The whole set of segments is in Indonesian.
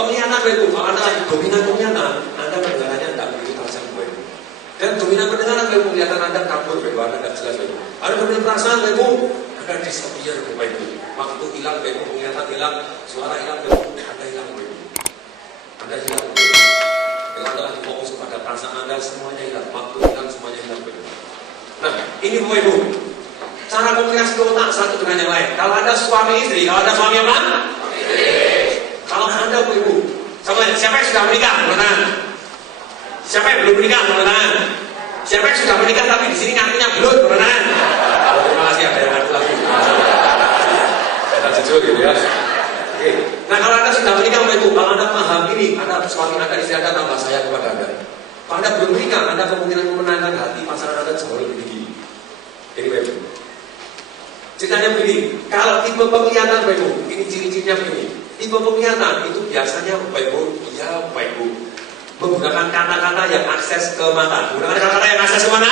Penglihatan Bapak Ibu, kalau Anda lagi dominan penglihatan, Anda pendengarannya tidak begitu tajam Bapak Ibu. Dan dominan pendengaran Bapak Ibu, penglihatan Anda kabur Bapak Ibu, Anda tidak jelas Bapak Ibu. Ada dominan perasaan Bapak Ibu, Anda disappear Bapak Ibu. Waktu hilang Bapak Ibu, penglihatan hilang, suara hilang Bapak Ibu, Anda hilang Bapak Ibu. Anda hilang Bapak Ibu. Kalau Anda lagi fokus kepada perasaan Anda, semuanya hilang. Waktu hilang, semuanya hilang Bapak Ibu. Nah, ini Bapak Ibu. Cara komunikasi otak satu dengan yang lain. Kalau Anda suami istri, kalau Anda suami apa? Kalau Anda Ibu, siapa yang sudah menikah? Angkat tangan. Siapa yang belum menikah? Angkat tangan. Siapa yang sudah menikah tapi di sini ngakunya belum? Angkat tangan. Terima kasih ada yang ngaku lagi. Kita jujur gitu ya. Oke. Nah kalau Anda sudah menikah Ibu, kalau Anda paham ini, Anda suami Anda istri Anda tambah sayang kepada Anda. Kalau Anda belum menikah, Anda kemungkinan memenangkan hati pasangan Anda jauh lebih tinggi. Ini Ibu. Ceritanya begini, kalau tipe penglihatan Bapak Ibu, ini ciri-cirinya begini. Tipe penglihatan itu biasanya Bapak Ibu, ya Bapak Ibu, menggunakan kata-kata yang akses ke mata. Menggunakan kata-kata yang akses ke mana?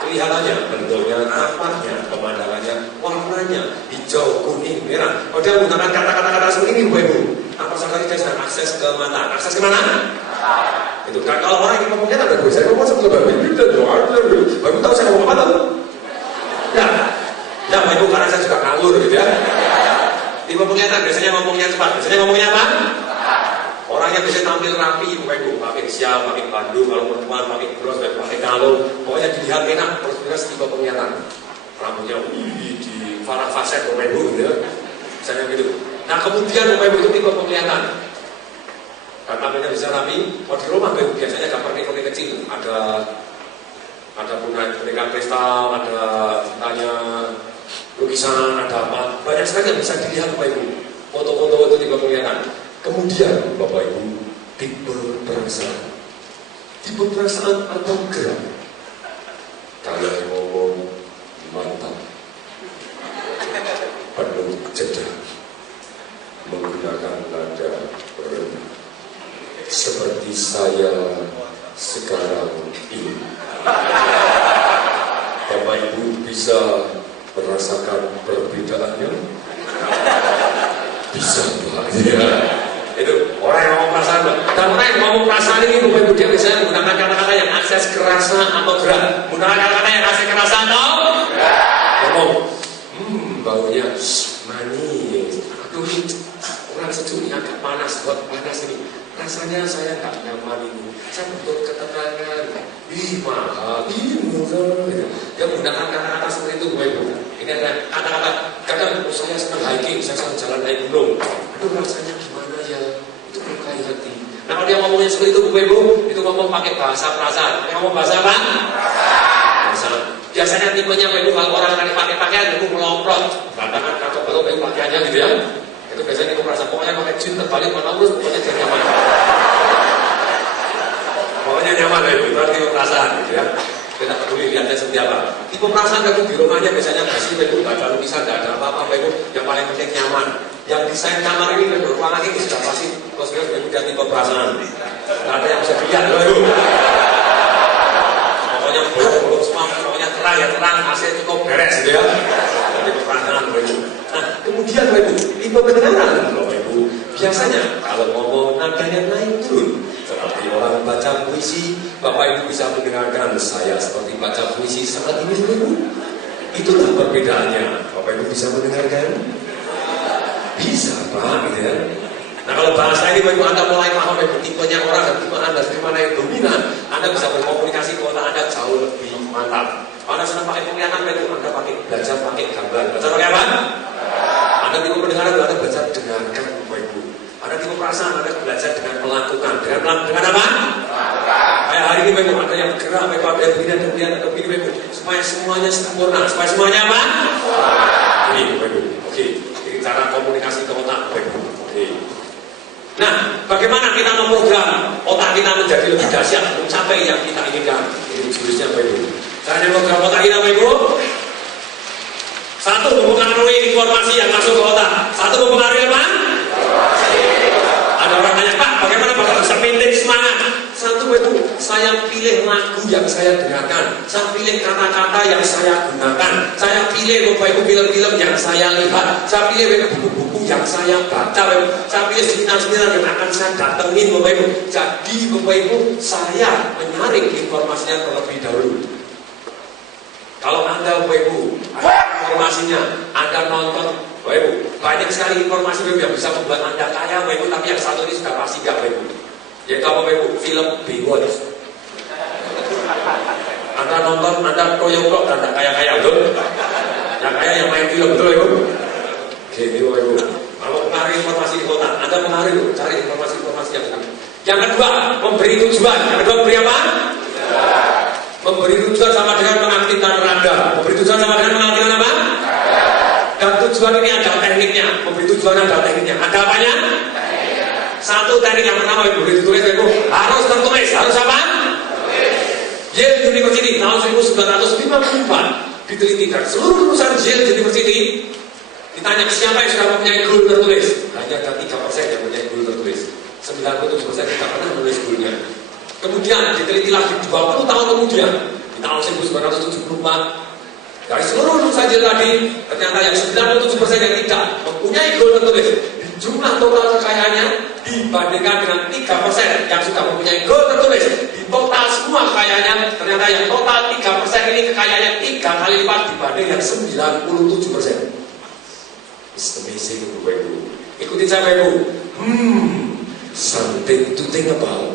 Kelihatannya, bentuknya, nampaknya, pemandangannya, warnanya, hijau, kuning, merah. Kalau dia menggunakan kata-kata seperti ini Bapak Ibu, apa sekali dia sudah akses ke mata. Akses ke mana? Itu kan kalau orang yang penglihatan Bapak Ibu, saya ngomong sebelum Bapak Ibu, Bapak Ibu tahu saya ngomong apa tuh? Ya Bapak Ibu, karena saya juga ngawur gitu ya. Tipe penglihatan biasanya ngomongnya cepat. Biasanya ngomongnya apa? Orangnya bisa tampil rapi Bapak Ibu, pakai sial, pakai bandung, kalau perempuan pakai bros, pakai kalung. Pokoknya dilihat enak, terus tipe penglihatan. Rambutnya di farah faset Bapak Ibu gitu ya. Misalnya gitu. Nah kemudian Bapak Ibu itu tipe penglihatan. Karena tampilnya bisa rapi, kalau di rumah Bapak Ibu biasanya gambar-gambar kecil. Ada boneka kristal, ada tanya lukisan, ada apa, banyak sekali yang bisa dilihat Bapak Ibu. Foto-foto itu tipe penglihatan. Kemudian Bapak Ibu, tipe perasaan atau gerak. Kalau ngomong mantap, penuh jeda, menggunakan nada rendah, seperti saya sekarang ini. Bapak Ibu bisa merasakan perbedaannya? Bisa Pak. Ya. Itu orang yang ngomong perasaan Pak. Dan orang yang ngomong perasaan ini Bapak Ibu dia biasanya menggunakan kata-kata yang akses kerasa atau gerak. Menggunakan kata-kata yang akses kerasa atau gerak. Ngomong, baunya manis. Aduh, orang sejuk ini agak panas, buat panas ini. Rasanya saya nggak nyaman ini. Saya butuh ketenangan. Mahal, murah. Dia menggunakan kata-kata seperti itu Bapak Ibu. Ini ada kata-kata, kadang saya senang hiking, saya senang jalan naik gunung. Aduh rasanya gimana ya? Itu melukai hati. Nah kalau dia ngomongnya seperti itu Bapak Ibu, itu ngomong pakai bahasa perasaan. Dia ngomong bahasa apa? Perasaan. Biasanya tipenya Bapak Ibu kalau orang yang pakai pakaian itu melomprot. Katakan kacau balau Bapak Ibu pakaiannya gitu ya. Itu biasanya itu perasaan. Pokoknya pakai jin terbalik mana urus, pokoknya jadi nyaman. Pokoknya nyaman Bapak Ibu, itu arti perasaan gitu ya. Tidak peduli lihatnya seperti apa. Tipe perasaan Bapak Ibu di rumahnya biasanya bersih Bapak Ibu, nggak ada lukisan, nggak ada apa-apa Bapak Ibu. Yang paling penting nyaman. Yang desain kamar ini Bapak Ibu, ruangan ini sudah pasti kosmetik Bapak Ibu dia tipe perasaan. Nggak ada yang bisa dilihat Bapak Ibu. Pokoknya belum semua, pokoknya terang ya terang, AC cukup beres gitu ya. Tipe perasaan Bapak Ibu. Nah kemudian Bapak Ibu, tipe pendengaran Bapak Ibu. Biasanya kalau ngomong nadanya naik turun. Seperti orang baca puisi, Bapak Ibu bisa mendengarkan saya seperti baca puisi saat ini Bapak Ibu. Itulah perbedaannya. Bapak Ibu bisa mendengarkan? Bisa Pak, gitu ya. Nah kalau bahasa ini Bapak Ibu Anda mulai paham Bapak Ibu tipenya orang dan tipe Anda dari mana yang dominan, Anda bisa berkomunikasi ke otak Anda jauh lebih mantap. Kalau Anda sedang pakai penglihatan Bapak Ibu, Anda belajar pakai gambar. Belajar pakai apa? Anda tipe pendengaran, Anda belajar dengarkan Bapak Ibu. Ada tipe perasaan, Anda belajar dengan melakukan. Dengan apa? Kayak hari ini Bapak Ibu, ada yang gerak Bapak Ibu, ada begini, ada begini, ada begini Bapak Ibu. Supaya semuanya sempurna, supaya semuanya apa? Ini Bapak Ibu. Oke, ini cara komunikasi ke otak Bapak Ibu. Oke. Nah, bagaimana kita memprogram otak kita menjadi lebih dahsyat, mencapai yang kita inginkan? Ini jurusnya Bapak Ibu. Caranya program otak kita Bapak Ibu. Satu, mempengaruhi informasi yang masuk ke otak. Satu, mempengaruhi apa? Ada orang tanya, Pak, bagaimana Bapak bisa maintain semangat? Satu, Ibu, saya Saya pilih lagu yang saya dengarkan, saya pilih kata-kata yang saya gunakan, saya pilih Bapak Ibu film-film yang saya lihat, saya pilih buku-buku yang saya baca, saya pilih seminar-seminar yang akan saya datengin Bapak Ibu. Jadi Bapak Ibu, saya menyaring informasinya terlebih dahulu. Kalau Anda Bapak Ibu, ada informasinya, Anda nonton Bapak Ibu, banyak sekali informasi Bapak Ibu yang bisa membuat Anda kaya Bapak Ibu, tapi yang satu ini sudah pasti gak Bapak Ibu. Yaitu apa Bapak Ibu? Film Baywatch. Anda nonton, Anda toyok dan Anda kaya-kaya, betul? Yang kaya yang main film, betul Ibu? Oke, ini Bapak Ibu. Kalau pengaruh informasi di kota, Anda mengaruh, cari informasi-informasi yang benar. Yang kedua, memberi tujuan. Yang kedua, memberi apa? Memberi tujuan sama dengan mengaktifkan Anda. Memberi tujuan sama dengan mengaktifkan apa? Dan tujuan ini ada tekniknya. Memberi tujuan ada tekniknya. Ada apanya? Satu teknik yang pertama Ibu, boleh ditulis Ibu. Harus tertulis. Harus apa? Yale University tahun 1954 diteliti dan seluruh lulusan Yale University ditanya siapa yang sudah mempunyai goal tertulis. Hanya ada 3% yang mempunyai goal tertulis. 97% tidak pernah menulis goalnya. Kemudian diteliti lagi 20 tahun kemudian di tahun 1974 dari seluruh lulusan Yale tadi ternyata yang 97% yang tidak mempunyai goal tertulis. Jumlah total kekayaannya dibandingkan dengan 3% yang sudah mempunyai goal tertulis. Di total semua kekayaannya, ternyata yang total 3% ini kekayaannya 3 kali lipat dibanding yang 97%. It's amazing Bapak Ibu. Ikutin saya Bapak Ibu. Something to think about.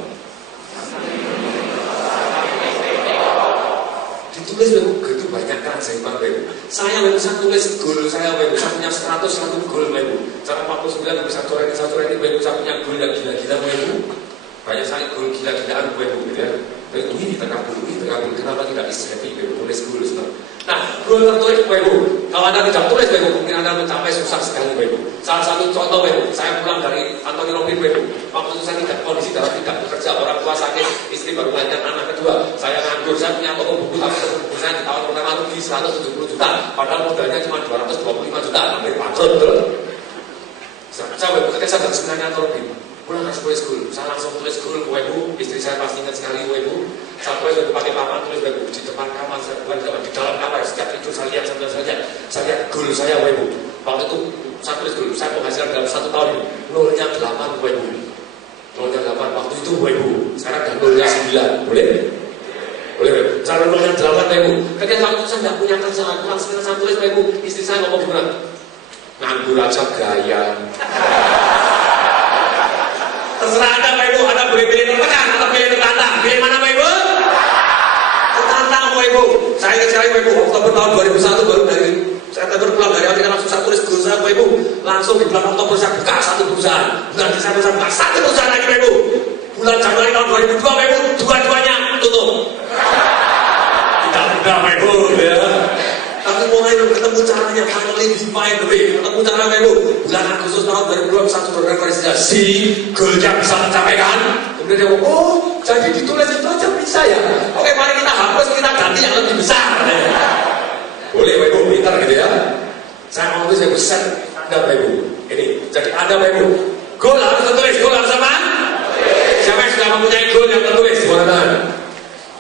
Ditulis Bapak Ibu, itu banyak kan saya Bapak Ibu. Saya tulis goal saya Bapak Ibu, saya punya 101 goal Bapak Ibu. Cara 49 bisa coret ini Bapak Ibu, saya punya goal yang gila-gila Bapak Ibu. Banyak sekali goal gila-gilaan Bapak Ibu gitu ya. Bapak Ibu ini tengah bulu, kenapa tidak istirahat Bapak Ibu, tulis goal sebentar. Nah, goal tertulis Bapak Ibu. Kalau Anda tidak tulis Bapak Ibu, mungkin Anda mencapai susah sekali Bapak Ibu. Salah satu contoh Bapak Ibu, saya pulang dari Anthony Robbins Bapak Ibu. Waktu itu saya tidak kondisi dalam tidak bekerja, orang tua sakit, istri baru melahirkan anak kedua. Saya nganggur, saya punya toko buku, tapi buku saya di tahun pertama rugi 170 juta. Padahal modalnya cuma 225 juta, hampir bangkrut betul. Saya Bapak Ibu, ketika saya sebenarnya Anthony Robbins, pulang harus tulis goal. Saya langsung tulis goal Bapak Ibu. Istri saya pasti ingat sekali Bapak Ibu. Saya tulis pakai papan tulis Bapak Ibu di depan kamar, saya bukan di dalam kamar. Setiap tidur saya lihat saya lihat goal saya Bapak Ibu. Waktu itu saya tulis goal, saya penghasilan dalam 1 tahun nolnya 8 Bapak Ibu. Nolnya 8 waktu itu Bapak Ibu. Sekarang dan nolnya 9, boleh? Boleh Bapak Ibu. Cara nolnya 8 Bapak Ibu. Ketika waktu saya tidak punya kerjaan, langsung saya tulis Bapak Ibu. Istri saya ngomong gimana? Nganggur aja gaya. Terserah Anda Bapak Ibu, Anda boleh pilih tertekan atau pilih tertantang. Pilih mana Bapak Ibu? Tertantang Bapak Ibu. Saya ingat sekali Bapak Ibu, Oktober tahun 2001 baru dari September pulang dari Amerika, langsung saya tulis goal saya Bapak Ibu. Langsung di bulan Oktober saya buka 1 perusahaan. Bulan Desember saya buka 1 perusahaan lagi Bapak Ibu. Bulan Januari tahun 2002 Bapak Ibu, dua-duanya tutup. Tidak mudah Bapak Ibu ya. Tapi mulai ketemu caranya, finally define the way. Ketemu cara Bapak Ibu. Bulan Agustus tahun 2021 program verifikasi goalnya bisa mencapaikan. Kemudian dia ngomong, oh jadi ditulis itu aja bisa ya. Oke mari kita hapus, kita ganti yang lebih besar. Boleh Bapak Ibu, pintar gitu ya. Saya mau tulis yang besar, Anda Bapak Ibu. Ini, jadi Anda Bapak Ibu. Goal harus tertulis, goal harus apa? Siapa yang sudah mempunyai goal yang tertulis? Boleh tangan.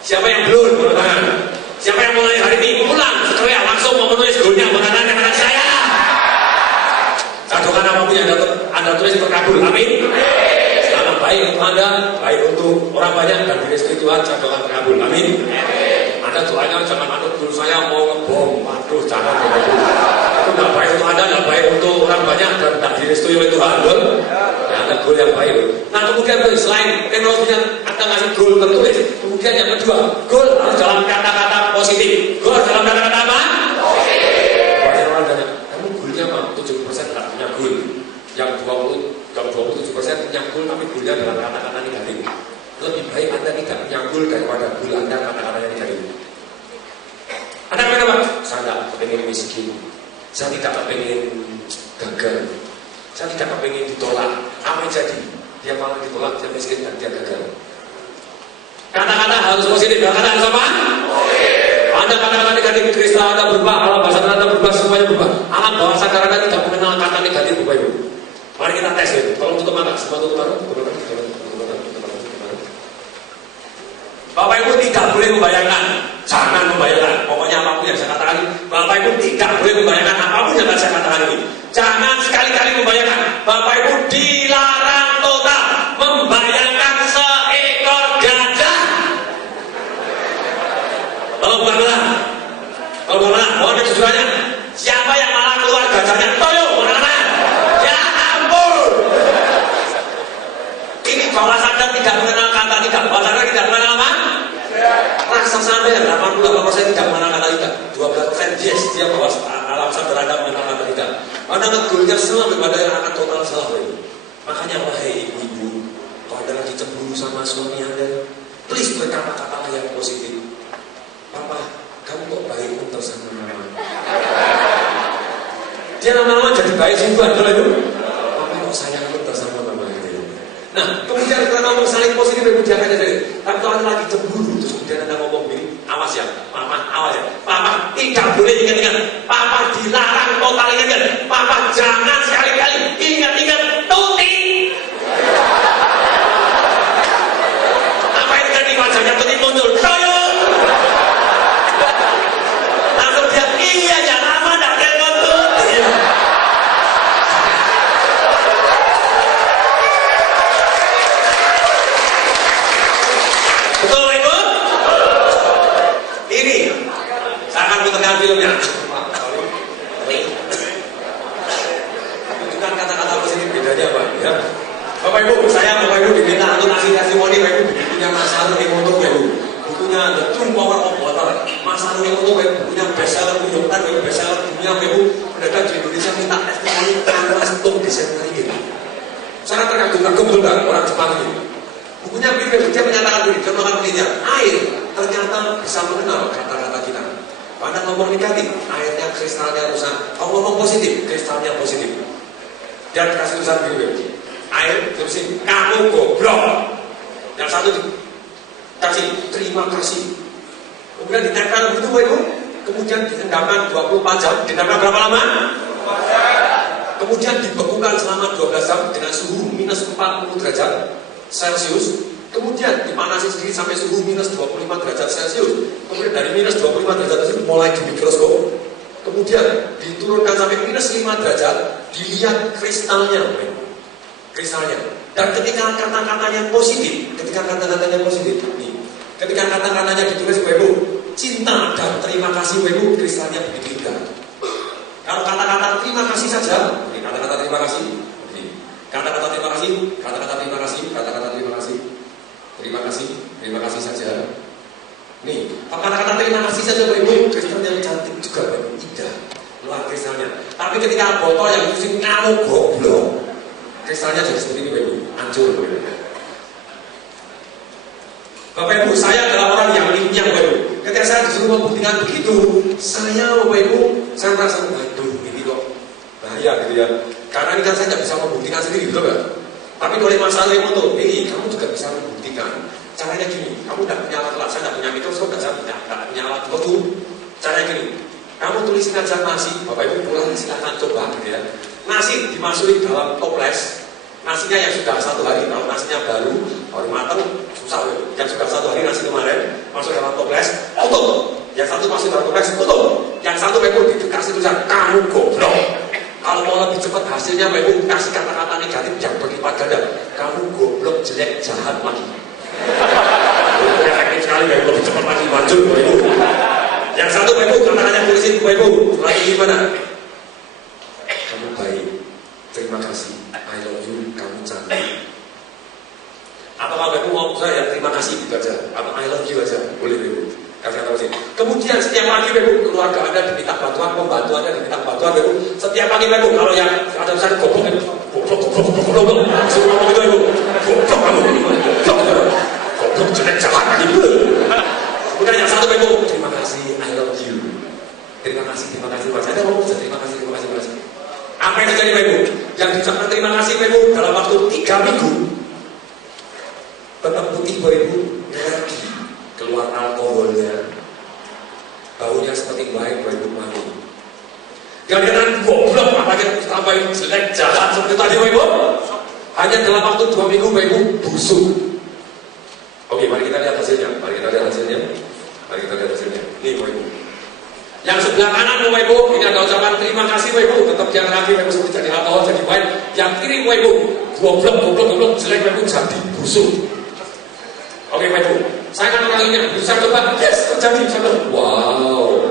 Siapa yang belum? Boleh tangan. Siapa yang mulai hari ini pulang setelah langsung mau menulis goalnya? Boleh tangan kepada saya. Saya doakan apapun yang Anda tulis terkabul. Amin. Selamat baik untuk Anda, baik untuk orang banyak dan diri sendiri Tuhan. Saya doakan terkabul. Amin. Anda doanya jangan manut dulu saya mau ngebom. Waduh, jangan begitu. Itu tidak baik untuk Anda, tidak baik untuk orang banyak dan tidak direstui oleh Tuhan. Betul? Ya, ada goal yang baik. Nah, kemudian selain teknologinya Anda ngasih goal tertulis, kemudian yang kedua, goal harus dalam kata-kata positif. Goal dalam kata-kata apa? Positif. Banyak orang tanya, kamu goalnya apa? 70% tidak punya goal. Yang 27% punya goal, tapi goalnya dalam kata-kata negatif. Lebih baik Anda tidak punya goal daripada goal Anda kata-katanya negatif. Anda pengen apa? Saya tidak pengen miskin. Saya tidak pengen gagal. Saya tidak pengen ditolak. Apa yang jadi? Dia malah ditolak, dia miskin dan dia gagal. Kata-kata harus positif. Kata-kata harus apa? Positif. Anda kata-kata negatif, Kristus Anda berubah, alam bahasa Anda berubah, semuanya berubah. Alam bahasa Anda tidak mengenal kata negatif, Bapak Ibu. Mari kita tes ya. Tolong tutup mata. Semua tutup mata. Bapak Ibu tidak boleh membayangkan, jangan membayangkan. Pokoknya apapun yang saya katakan, Bapak Ibu tidak boleh membayangkan apapun yang saya katakan ini. Jangan sekali-kali membayangkan. Bapak Ibu dilarang total membayangkan seekor gajah. Kalau bukan mohon kejujurannya. Siapa yang malah keluar gajahnya? Toyo, mana? Ya ampun. Ini bawah sadar tidak mengenal kata tidak. Bawah sadar tidak mengenal apa? Rasa sampai 88% tidak mengenal kata tidak. 12% yes, dia bawah alam sadar Anda mengenal kata tidak. Anda ngegulnya semua daripada yang akan total salah ini. Makanya wahai ibu-ibu, kalau Anda lagi cemburu sama suami Anda, please berkata-kata yang positif. Papa, kamu kok baik untuk sama mama? Dia lama-lama jadi baik juga, betul itu? Papa kok sayang untuk sama mama gitu. Nah, kemudian kita ngomong saling positif, ibu dia akan jadi. Tapi kalau Anda lagi cemburu, terus kemudian Anda ngomong begini, awas ya, mama, awas ya. Papa tidak boleh ingat-ingat. Papa dilarang total ingat-ingat. Papa jangan sekali-kali ingat-ingat tuti. Apa yang terjadi wajahnya tuti muncul? Toyo. Iya ya lama dah telepon tuh. Betul Ibu? Ini saya akan putarkan filmnya. Tunjukkan kata-kata positif bedanya apa ya? Bapak Ibu diminta untuk ngasih testimoni Bapak Ibu punya masalah emoto Bapak Ibu. Bukunya The True Power of Water. Masalah emoto Bapak Ibu punya bestseller bukan bestseller dunia Bapak Ibu. Mereka di Indonesia minta testimoni langsung Desember ini. Sangat terkagum-kagum betul nggak orang Jepang ini? Bukunya begini, dia menyatakan begini, contohkan penelitian. Air ternyata bisa mengenal kata-kata kita. Pada ngomong negatif, airnya kristalnya rusak. Kalau ngomong positif, kristalnya positif. Dan kasih tulisan begini, air terusin, kamu goblok. Yang satu kasih, terima kasih. Kemudian ditempel begitu Bapak Ibu. Kemudian diendamkan 24 jam. Diendamkan berapa lama? 24 jam. Kemudian dibekukan selama 12 jam dengan suhu minus 40 derajat Celcius. Kemudian dipanasi sedikit sampai suhu minus 25 derajat Celcius. Kemudian dari minus 25 derajat Celcius mulai di mikroskop. Kemudian diturunkan sampai minus 5 derajat. Dilihat kristalnya. Kristalnya. Dan ketika kata-katanya positif. Ketika kata-katanya ditulis Bapak Ibu, cinta dan terima kasih Bapak Ibu, kristalnya begitu indah. Kalau kata-kata terima kasih saja, kata-kata terima kasih, kata-kata terima kasih, kata-kata terima kasih, kata-kata terima kasih, terima kasih saja. Nih, kata-kata terima kasih saja Bapak Ibu, kristalnya cantik juga Bapak Ibu, indah, luar kristalnya. Tapi ketika botol yang musim kamu goblok, kristalnya jadi seperti ini Bapak Ibu, hancur Bapak Ibu. Bapak Ibu, saya adalah orang yang lincah Bapak Ibu. Ketika saya disuruh membuktikan begitu, saya Bapak Ibu, saya merasa, waduh ini kok bahaya gitu ya. Karena ini kan saya tidak bisa membuktikan sendiri, betul nggak? Tapi oleh masalah emoto, ini kamu juga bisa membuktikan. Caranya gini, kamu tidak punya alat, saya tidak punya mikroskop, saya tidak punya alat foto. Caranya gini, kamu tulisin aja nasi, Bapak Ibu pulang silahkan coba gitu ya. Nasi dimasukin dalam toples. Nasinya yang sudah 1 hari, kalau nasinya baru matang, susah ya. Yang sudah 1 hari nasi kemarin, masuk dalam toples, tutup. Yang satu masuk dalam toples, tutup. Yang satu Bapak Ibu dikasih tulisan, kamu goblok. Kalau mau lebih cepat hasilnya Bapak Ibu kasih kata-kata negatif yang berlipat ganda. Kamu goblok, jelek, jahat lagi. Efektif sekali Bapak Ibu, lebih cepat lagi maju Bapak Ibu. Yang satu Bapak Ibu kata-katanya tulisin Bapak Ibu, lagi gimana? Kamu baik, terima kasih. I love you, kamu cantik. Atau kalau Bapak Ibu mau saya terima kasih gitu aja. Atau I love you aja, boleh Bapak Ibu. Kemudian setiap pagi Bapak Ibu, keluarga Anda diminta bantuan, pembantu Anda diminta bantuan Bapak Ibu. Setiap pagi Bapak Ibu, kalau yang ada misalnya goblok, semua ngomong itu Bapak Ibu, goblok kamu, goblok jelek jahat gitu. Kemudian yang satu Bapak Ibu, terima kasih, I love you. Terima kasih. Saya mau terima kasih. Apa yang terjadi Bapak Ibu? Yang diucapkan terima kasih Bapak Ibu dalam waktu 3 minggu, tetap putih Bapak Ibu, energi, keluar alkoholnya, baunya seperti baik Bapak Ibu mandi. Jangan goblok, apalagi tambahin jelek, jahat seperti tadi Bapak Ibu. Hanya dalam waktu 2 minggu Bapak Ibu busuk. Oke, mari kita lihat hasilnya. kita lihat hasilnya. Mari kita lihat hasilnya. Ini Bapak Ibu. Yang sebelah kanan Bapak Ibu, ini ada ucapan terima kasih Bapak Ibu. Tetap jangan lagi Bapak Ibu seperti jadi alkohol, jadi wine. Yang kiri Bapak Ibu, goblok, jelek Bapak Ibu, jadi busuk. Oke Bapak Ibu, saya akan ulanginya. Bisa coba, yes, terjadi. Wow.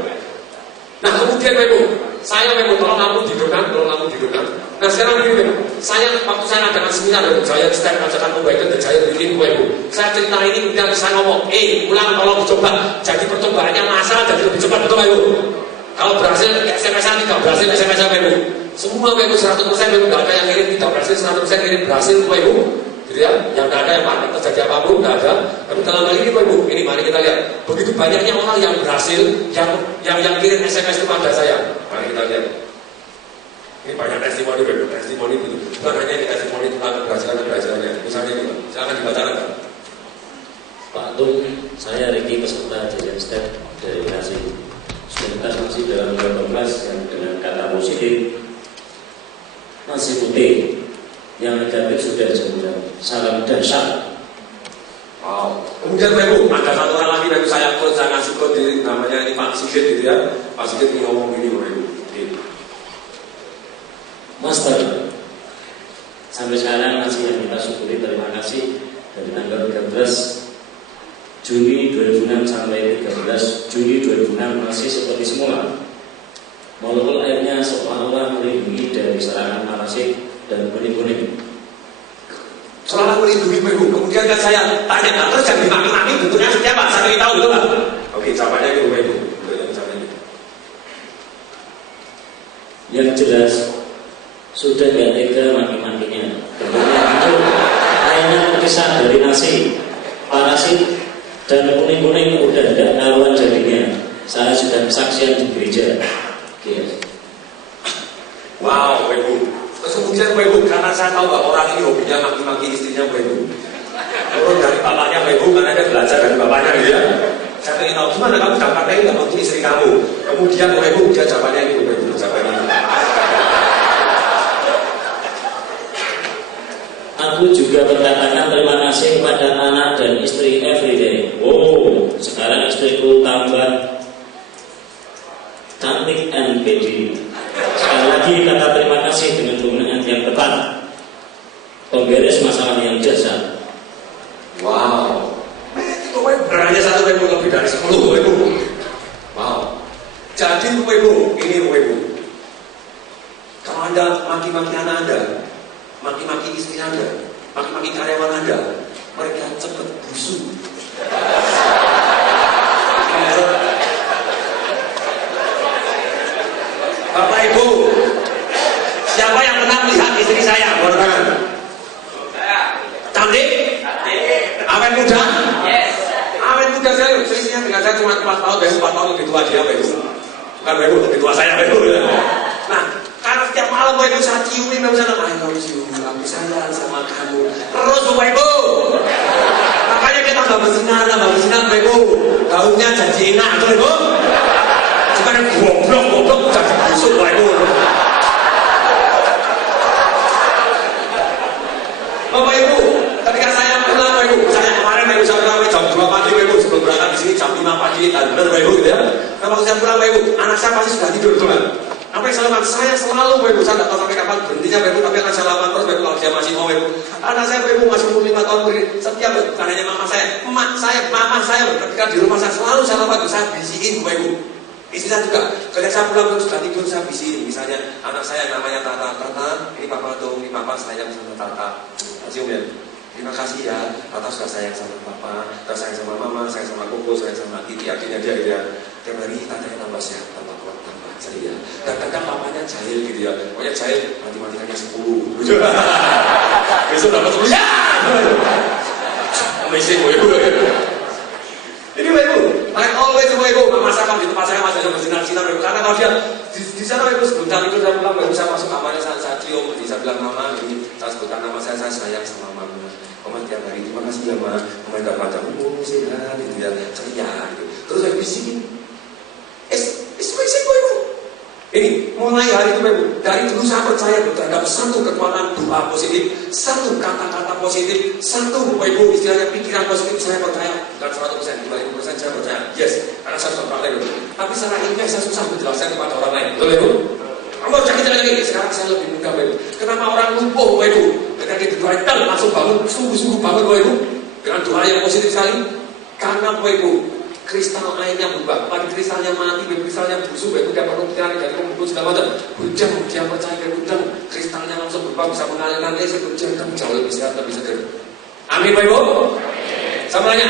Nah kemudian Bapak Ibu, saya Bapak Ibu, tolong lampu dihidupkan. Nah sekarang begini Bapak Ibu, saya waktu saya adakan seminar Bapak Ibu, saya step ajakan kebaikan dan saya bikin Bapak Ibu. Saya cerita ini kemudian saya ngomong, ulang tolong dicoba. Jadi percobanya masalah jadi lebih cepat betul Bapak Ibu. Kalau berhasil SMS-an tidak berhasil SMS-an Bapak Ibu. Semua Bapak Ibu 100% Bapak Ibu, tidak ada yang kirim tidak berhasil, 100% kirim berhasil Bapak Ibu. Gitu ya, yang tidak ada yang mati terjadi apapun tidak ada. Tapi dalam hal ini Bapak Ibu, ini mari kita lihat. Begitu banyaknya orang yang berhasil, yang kirim SMS kepada saya. Mari kita lihat. Ini banyak testimoni Bapak Ibu, testimoni itu. Bukan hanya ini testimoni tentang keberhasilannya. Misalnya ini, silakan dibacakan Pak. Pak Tung, saya Ricky peserta Jajan Step dari Bekasi. Sudah masih dalam 18 yang dengan kata positif nasi putih, yang negatif sudah jauh-jauh. Salam dan syah. Wow. Kemudian Bapak Ibu, ada satu orang lagi Bapak Ibu, saya ngasih kode diri, namanya ini Pak Sigit gitu ya. Pak Sigit ini ngomong gini Bapak Ibu. Master, sampai sekarang masih yang kita syukuri, terima kasih. Dari tanggal 13 Juni 2006 sampai 13 Juni 2006 masih seperti semula. Molekul airnya seolah-olah melindungi dari serangan parasit dan kuning-kuning. Seolah melindungi Bapak Ibu. Kemudian kan saya tanya, terus yang dimaki-maki bentuknya seperti apa? Saya ingin tahu betul Pak. Oke, jawabannya itu Bapak Ibu. Yang jelas sudah gak tega maki-makinya. Bentuknya itu airnya terpisah dari nasi, parasit dan kuning-kuning udah tidak karuan jadinya. Saya sudah kesaksian di gereja. Yes. Wow, Bapak Ibu. Terus kemudian Bapak Ibu, karena saya tahu bahwa orang ini hobinya maki-maki istrinya Bapak Ibu. Turun dari bapaknya Bapak Ibu, karena dia belajar dari bapaknya gitu ya. Saya ingin tahu gimana kamu dapatnya ini untuk istri kamu. Kemudian Bapak Ibu, dia jawabannya itu Bapak Ibu, jawabannya itu. Aku juga berkatakan terima kasih kepada anak dan istri everyday. Wow, sekarang istriku tambah cantik and pede. Sekali lagi kata terima kasih dengan penggunaan yang tepat. Pemberes masalah yang jasa. Wow. Itu Bapak Ibu, satu Bapak Ibu lebih dari 10 Bapak Ibu. Wow. Jadi Bapak Ibu, ini Bapak Ibu. Kalau Anda maki-maki anak Anda, maki-maki istri Anda, maki-maki karyawan Anda, mereka cepat busuk. Bapak Ibu, siapa yang pernah melihat istri saya? Boleh tangan. Cantik? Awet muda? Yes. Awet muda saya, selisihnya dengan saya cuma 4 tahun, dari 4 tahun lebih tua dia Bapak Ibu. Bukan Bapak Ibu, lebih tua saya Bapak Ibu. Nah, karena setiap malam Bapak Ibu saya ciumin, Bapak Ibu saya ayo cium, aku sayang sama kamu. Terus Bapak Ibu. Makanya kita nggak bersinar Bapak Ibu. Gaunnya jadi enak, betul Ibu? Bukan goblok jadi busuk Bapak Ibu. Bapak Ibu, ketika saya pulang Bapak Ibu, saya kemarin Bapak Ibu saya pulang jam 2 pagi Bapak Ibu, sebelum berangkat di sini jam 5 pagi, dan benar Bapak Ibu gitu ya. Nah, waktu saya pulang Bapak Ibu, anak saya pasti sudah tidur betul kan? Apa yang saya lakukan? Saya selalu Bapak Ibu, saya tidak tahu sampai kapan berhentinya Bapak Ibu, tapi akan saya lakukan terus Bapak Ibu kalau dia masih mau Bapak Ibu. Anak saya Bapak Ibu masih umur 5 tahun setiap bukan hanya mama saya, ketika di rumah saya selalu saya lakukan, saya bisikin Bapak Ibu. Istri saya juga, ketika saya pulang terus sudah tidur saya bisikin, misalnya anak saya namanya Tata, ini Papa tuh, ini Papa sayang sama Tata, cium ya. Terima kasih ya, Tata sudah sayang sama Papa, sudah sayang sama Mama, sayang sama Koko, sayang sama Titi, akhirnya dia gitu ya. Tiap hari Tata yang tambah sehat, tambah kuat, tambah ceria. Dan kadang papanya jahil gitu ya, pokoknya jahil, matematikanya 10. Besok dapat 10 ya. Amazing Bapak Ibu. Ini Bapak Ibu, like always Bapak Ibu, masakan di tempat saya masih ada bersinar-sinar Bapak Ibu. Karena kalau dia di sana Bapak Ibu sebentar itu saya bilang Bapak Ibu, saya masuk kamarnya saya cium, saya bilang Mama, ini saya sebutkan nama saya sayang sama Mama. Mama tiap hari terima kasih ya Mama, Mama udah pada sehat gitu ya, ceria gitu. Terus saya bisikin, it's amazing Bapak Ibu. Ini mulai hari itu Bapak, dari dulu saya percaya terhadap satu kekuatan doa positif, satu kata-kata positif, satu Bapak Ibu istilahnya pikiran positif, saya percaya. Dan 100%, 2000% saya percaya. Yes, karena saya sudah praktek dulu. Tapi secara ilmiah saya susah menjelaskan kepada orang lain. Betul Ibu? Kamu harus jaga lagi. Sekarang saya lebih mudah Bapak Ibu. Kenapa orang lumpuh Bapak Ibu? Ketika didoakan langsung bangun, sungguh-sungguh bangun Bapak Ibu. Dengan doa yang positif sekali. Karena Bapak Ibu, kristal airnya berubah, lagi kristalnya mati, kristalnya busuk, dia perlu pikiran dari kumpul segala macam. Hujan, dia percaya ke hujan, kristalnya langsung berubah, bisa mengalirkan listrik, hujan kan jauh lebih sehat, lebih segar. Amin, Bapak Ibu. Sama tanya.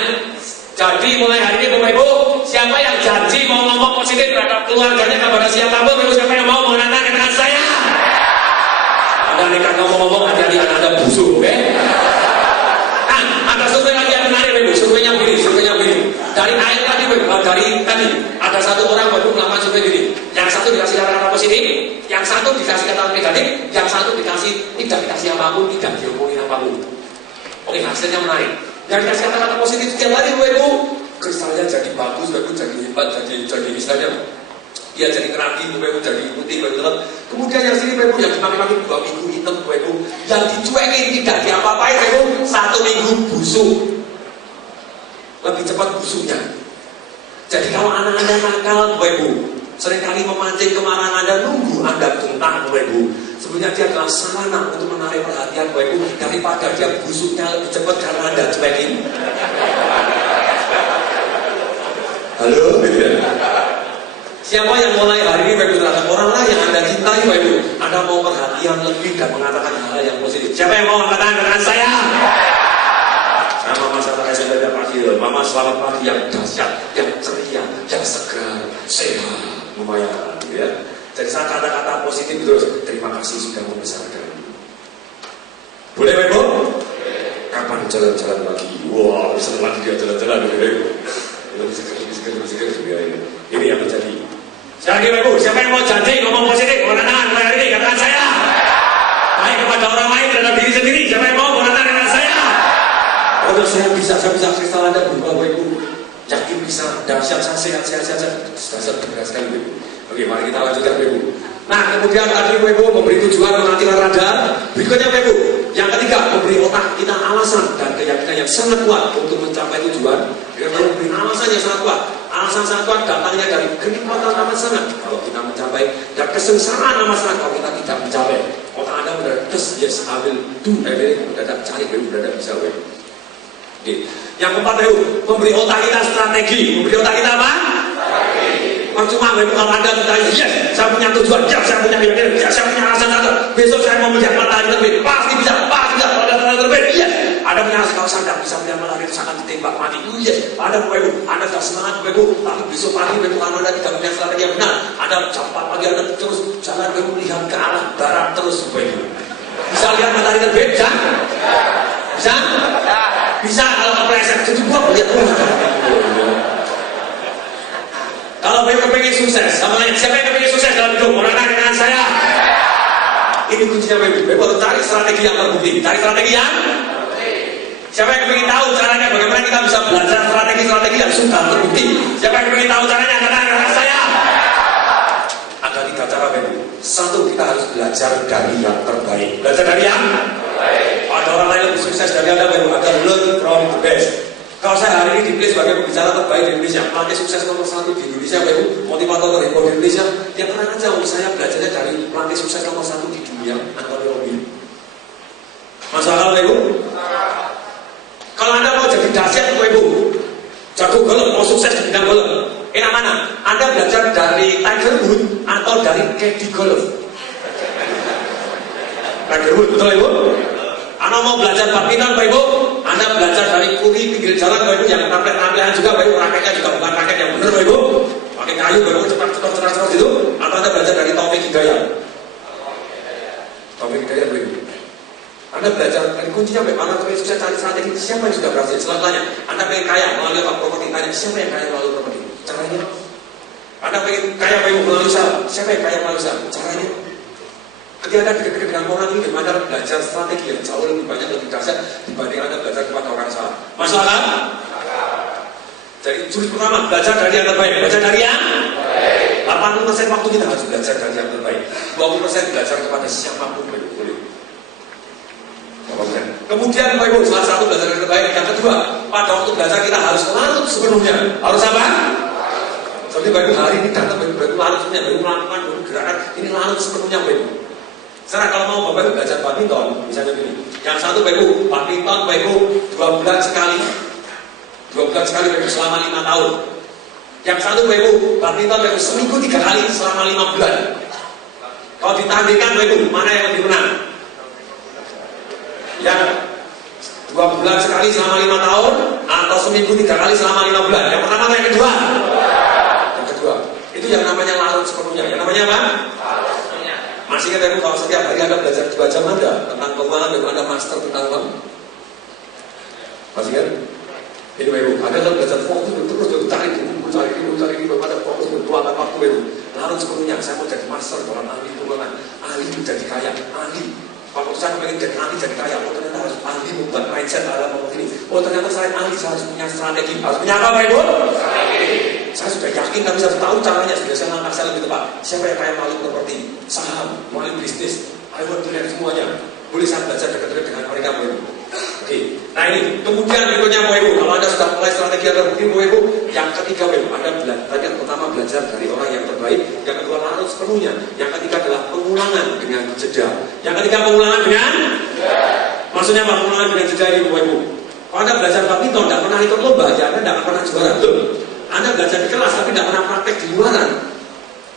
Jadi mulai hari ini Bapak Ibu, siapa yang janji mau ngomong positif terhadap keluarganya kepada siapapun, Bapak Ibu, siapa yang mau mengatakan dengan saya? Ada nekat ngomong-ngomong, hati-hati Anda busuk, oke? Nah, ada survei lagi yang menarik, Bapak Ibu. Surveinya begini. Dari air tadi ada satu orang baru melakukan survei gini. Yang satu dikasih kata-kata positif, yang satu dikasih kata negatif, yang satu tidak dikasih apapun, tidak diomongin apapun. Oke, hasilnya menarik. Yang dikasih kata-kata positif setiap hari Ibu, kristalnya jadi bagus, Ibu, jadi hebat, jadi istilahnya dia jadi kerapi, Ibu, jadi putih, Ibu. Kemudian yang sini Ibu, yang dipakai 2 minggu hitam, Ibu, yang dicuekin tidak diapa-apain, Ibu, 1 minggu busuk. Lebih cepat busuknya. Jadi kalau anak Anda nakal, Bapak Ibu, seringkali memancing kemarahan Anda, nunggu Anda tuntas, Bapak Ibu. Sebenarnya dia adalah sarana untuk menarik perhatian Bapak Ibu daripada dia busuknya lebih cepat karena Anda cuekin. Halo, gitu ya. Siapa yang mulai hari ini Bapak Ibu terhadap orang lain yang Anda cintai, Bapak Ibu, Anda mau perhatian lebih dan mengatakan hal yang positif. Siapa yang mau mengatakan dengan saya? Mama selamat SMP pagi, Mama selamat pagi yang dahsyat, yang ceria, yang segar, sehat, lumayan, gitu ya. Jadi saya kata-kata positif terus. Terima kasih sudah membesarkan. Boleh Ibu? Kapan jalan-jalan lagi? Wah, senang lagi dia jalan-jalan, Ibu. Lebih segar, ini yang terjadi. Sekali lagi Ibu, siapa yang mau janji ngomong positif, mengatakan mulai hari ini katakan saya. Baik kepada orang lain terhadap diri sendiri, siapa yang mau mengatakan dengan saya? Kalau saya bisa kristal Anda berubah Bapak Ibu. Yakin bisa, dahsyat, sehat. Dahsyat berhasil Ibu. Oke, mari kita lanjutkan Bapak Ibu. Nah, kemudian tadi Bapak Ibu memberi tujuan mengatasi radar. Berikutnya Bapak Ibu, yang ketiga memberi otak kita alasan dan keyakinan yang sangat kuat untuk mencapai tujuan. Dengan memberi alasan yang sangat kuat. Alasan sangat kuat datangnya dari kenikmatan amat sangat kalau kita mencapai, dan kesengsaraan amat sangat kalau kita tidak mencapai. Otak Anda mendadak, yes, I will do everything. Mendadak cari Bapak Ibu, mendadak bisa Bapak Ibu. Yang keempat Bapak Ibu, memberi otak kita strategi. Memberi otak kita apa? Percuma Bapak Ibu kalau Anda sudah yes, saya punya tujuan, yes, saya punya keyakinan, yes, saya punya alasan satu. Besok saya mau melihat matahari terbit, pasti bisa. Kalau ada matahari terbit, yes. Ada punya alasan kalau saya tidak bisa melihat matahari itu sangat ditembak mati, yes. Ada Bapak Ibu, Anda sudah semangat Bapak Ibu, tapi besok pagi Bapak Ibu kalau Anda tidak punya strategi yang benar, Anda jam 4 pagi Anda terus jalan Bapak Ibu melihat ke arah barat terus Bapak Ibu. Bisa lihat matahari terbit, bisa? Bisa? Bisa kalau kepleset kecukup lihat kalau Bapak pengen sukses, sama lain siapa yang pengen sukses dalam hidup? Orang dengan saya. Ini kuncinya Bapak. Bapak cari strategi yang terbukti. Cari strategi yang siapa yang pengen tahu caranya bagaimana kita bisa belajar strategi yang sudah terbukti? Siapa yang pengen tahu caranya? Dengan saya. Ada 3 cara Bapak. Satu, kita harus belajar dari yang terbaik. Belajar dari yang terbaik. Ada orang lain lebih sukses dari Anda Bapak. Agar learn from the best. Kalau saya hari ini dipilih sebagai pembicara terbaik di Indonesia, pelatih sukses nomor 1 di Indonesia, Bapak, motivator terheboh di Indonesia, ya tenang aja, saya belajarnya dari pelatih sukses nomor 1 di dunia, Anthony Robbins. Masuk akal, Bapak? Kalau Anda mau jadi dahsyat, Bapak, jago golf, mau sukses di bidang golf, enak mana? Anda belajar dari Tiger Woods atau dari Caddy Golf? Tiger Woods, betul Ibu? Anda mau belajar badminton, Bapak Ibu? Anda belajar dari kuri pinggir jalan, Bapak Ibu, yang tampilan juga, Bapak Ibu, raketnya juga bukan raket yang benar, Bapak Ibu. Pakai kayu, Bapak Ibu, cepat gitu. Atau Anda belajar dari Taufik Hidayat? Taufik Hidayat, Bapak Ibu. Anda belajar dari kuncinya, Bapak Ibu. Anda pengen sukses cari strategi, siapa yang sudah berhasil? Selanjutnya, Anda pengen kaya melalui properti, tanya siapa yang kaya melalui properti? Caranya? Anda pengen kaya, Bapak Ibu, melalui usaha, siapa yang kaya melalui usaha? Caranya? Ketika Anda dekat-dekat dengan orang ini, Anda belajar strategi yang jauh lebih banyak, lebih dahsyat dibanding Anda belajar kepada orang salah. Masuk akal? Jadi jurus pertama, belajar dari yang terbaik. Belajar dari yang terbaik. 80% waktu kita harus belajar dari yang terbaik. 20% belajar kepada siapapun boleh. Kemudian Bapak Ibu, salah satu belajar yang terbaik. Yang kedua, pada waktu belajar kita harus larut sepenuhnya. Harus apa? Seperti Bapak Ibu hari ini datang, Bapak Ibu larut sepenuhnya, Bapak Ibu melakukan gerakan ini larut sepenuhnya Bapak Ibu. Sekarang kalau mau Bapak Ibu belajar badminton, misalnya begini. Yang satu Bapak Ibu, badminton Bapak Ibu 2 bulan sekali. 2 bulan sekali Bapak Ibu selama 5 tahun. Yang satu Bapak Ibu, badminton Bapak Ibu seminggu 3 kali selama 5 bulan. Kalau ditandingkan Bapak Ibu, mana yang lebih menang? Yang 2 bulan sekali selama 5 tahun atau seminggu 3 kali selama 5 bulan. Yang pertama atau yang kedua? Yang kedua. Itu yang namanya larut sepenuhnya. Yang namanya apa? Masih ingat Ibu kalau setiap hari Anda belajar 2 jam Anda tentang keuangan, Ibu Anda master tentang uang? Masih kan? Ini Ibu, Anda kalau belajar fokus terus cari ini, Bapak ada fokus bertuakan waktu Ibu. Larut sepenuhnya, saya mau jadi master dalam ahli keuangan, ahli menjadi kaya, ahli. Kalau saya pengen jadi ahli, jadi kaya, oh ternyata harus ahli membuat mindset dalam ini. Oh ternyata saya ahli, saya harus punya strategi. Harus punya apa Pak Ibu? Saya sudah yakin, tapi saya tahu caranya. Sudah saya langkah saya lebih tepat. Siapa yang kaya melalui properti, saham, melalui bisnis, ayo lihat semuanya. Boleh saya belajar dekat-dekat dengan mereka Pak Ibu. Oke, nah ini kemudian berikutnya Pak Ibu. Kalau Anda sudah mulai strategi atau bukti Pak Ibu, yang ketiga Pak Ibu, Anda belajar. Yang pertama belajar dari orang yang terbaik. Yang kedua larut sepenuhnya. Yang ketiga adalah pengulangan dengan jeda. Yang ketiga pengulangan dengan maksudnya apa pengulangan dengan jeda ini Pak Ibu? Kalau Anda belajar badminton tidak pernah ikut lomba, ya Anda tidak pernah juara. Betul. Anda belajar di kelas tapi tidak pernah praktek di luaran,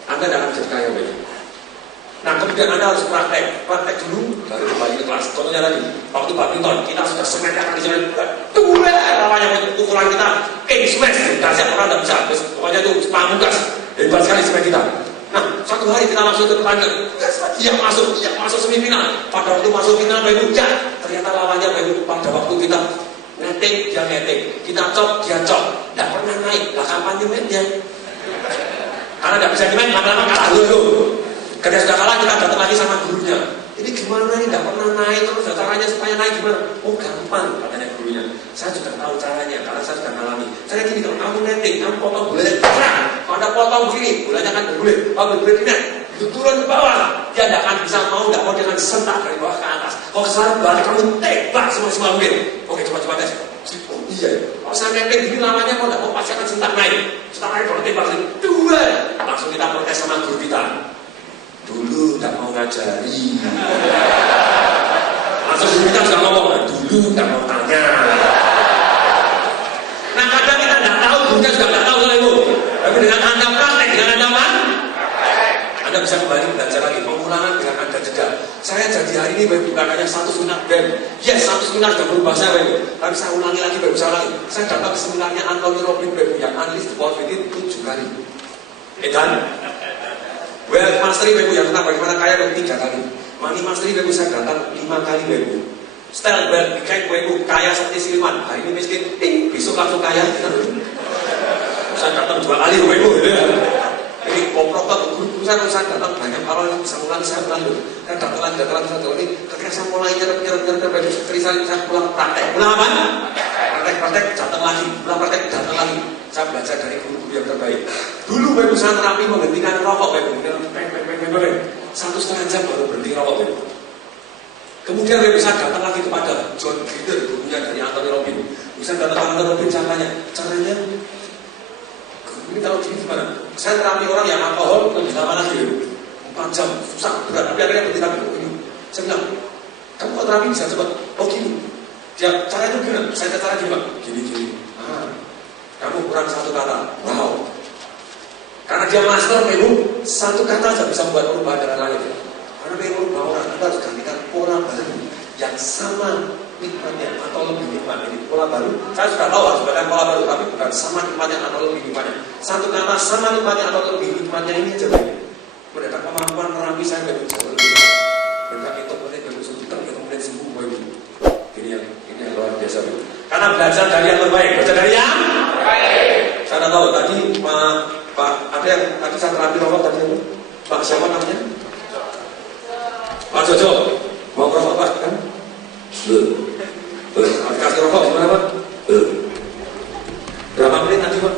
Anda tidak akan jadi kaya Pak Ibu. Nah kemudian Anda harus praktek dulu baru kembali ke kelas. Contohnya tadi, waktu badminton kita sudah semen akan di jalan, namanya ukuran kita, smash, dahsyat orang tidak bisa. Terus, pokoknya itu pamungkas, hebat sekali semen kita. Nah satu hari kita langsung ke pertandingan, yang masuk semifinal. Pada waktu masuk final Pak Ibu, ternyata lawannya Pak Ibu pada waktu kita netting, dia netting, kita cop, dia cop, tidak pernah naik. Lah kapan nyemetnya? Karena tidak bisa nyemet, lama-lama kalah dulu. Ketika sudah kalah kita datang lagi sama gurunya. Ini gimana ini tidak pernah naik terus caranya supaya naik gimana? Oh gampang katanya gurunya. Saya sudah tahu caranya karena saya sudah mengalami. Saya gini kalau kamu netting, kamu potong bolanya, kalau Anda potong begini, bolanya kan bergulir. Kalau bergulir ini, itu turun ke bawah. Dia tidak akan bisa tidak mau dengan sentak dari bawah ke atas. Kalau kesalahan balik kamu tebak semua mungkin. Oke coba tes. Oh iya. Kalau saya netting begini lamanya mau tidak mau pasti akan sentak naik. Sentak naik kalau tebak dua. Langsung kita protes sama guru kita. Dulu tak mau ngajari. Langsung kita sudah ngomong, dulu tak mau tanya. Nah kadang kita tidak tahu, gurunya juga tidak tahu kalau Ibu. Tapi dengan Anda praktek, dengan Anda Anda bisa kembali belajar lagi. Pengulangan dengan Anda jeda. Saya jadi hari ini Bapak bukan hanya satu seminar BEM. Yes, satu seminar sudah berubah saya Bapak. Tapi saya ulangi lagi Bapak, saya ulangi. Saya datang ke seminarnya Anthony Robbins Bapak yang unleash the power within 7 kali. Dan Wealth Mastery Bapak yang tentang bagaimana kaya Bapak 3 kali. Money Mastery Bapak saya datang 5 kali Bapak. Style Wealth Became Bapak kaya seperti Silman. Hari ini miskin, besok langsung kaya. Saya datang 2 kali Bapak Ibu. Ini koprok guru saya datang banyak kalau bisa ulang saya ulang dulu. Kan datang satu ini. Ketika saya mulai nyerep Bapak Ibu, saya pulang praktek. Pulang apa? Praktek datang lagi. Pulang praktek datang lagi. Saya belajar dari guru-guru yang terbaik. Dulu Bapak saya terapi menghentikan rokok Bapak. 1,5 jam baru berhenti rokok Bapak. Kemudian Bapak saya datang lagi kepada John Grinder, gurunya dari Anthony Robbins. Bisa datang ke Anthony Robbins caranya ini kalau gini gimana? Saya terapi orang yang alkohol lebih lama lagi 4 jam, susah, berat, tapi akhirnya berhenti terapi begini. Saya bilang, kamu kok terapi bisa coba? Oh gini. Dia caranya gimana? Saya cara gimana? Gini. Kamu kurang 1 kata. Wow. Karena dia master Ibu, 1 kata saja bisa membuat perubahan dalam langit. Karena Ibu merubah orang, kita harus gantikan pola baru yang sama nikmatnya atau lebih nikmat. Ini pola baru. Saya sudah tahu harus bukan pola baru, tapi bukan sama nikmatnya atau lebih nikmatnya. 1 kata sama nikmatnya atau lebih nikmatnya ini aja. Mereka kemampuan merapi saya Ibu jauh lebih baik. Mereka itu Ibu sejuta, itu kemudian sembuh Ibu. Ini yang luar biasa Ibu. Karena belajar dari yang terbaik, belajar dari yang terbaik. Saya tahu tadi Pak ada yang tadi saya terapi rokok tadi itu Pak siapa namanya? Pak Jojo. Mau rokok Pak kan? Kasih rokok gimana Pak? Berapa menit nanti Pak?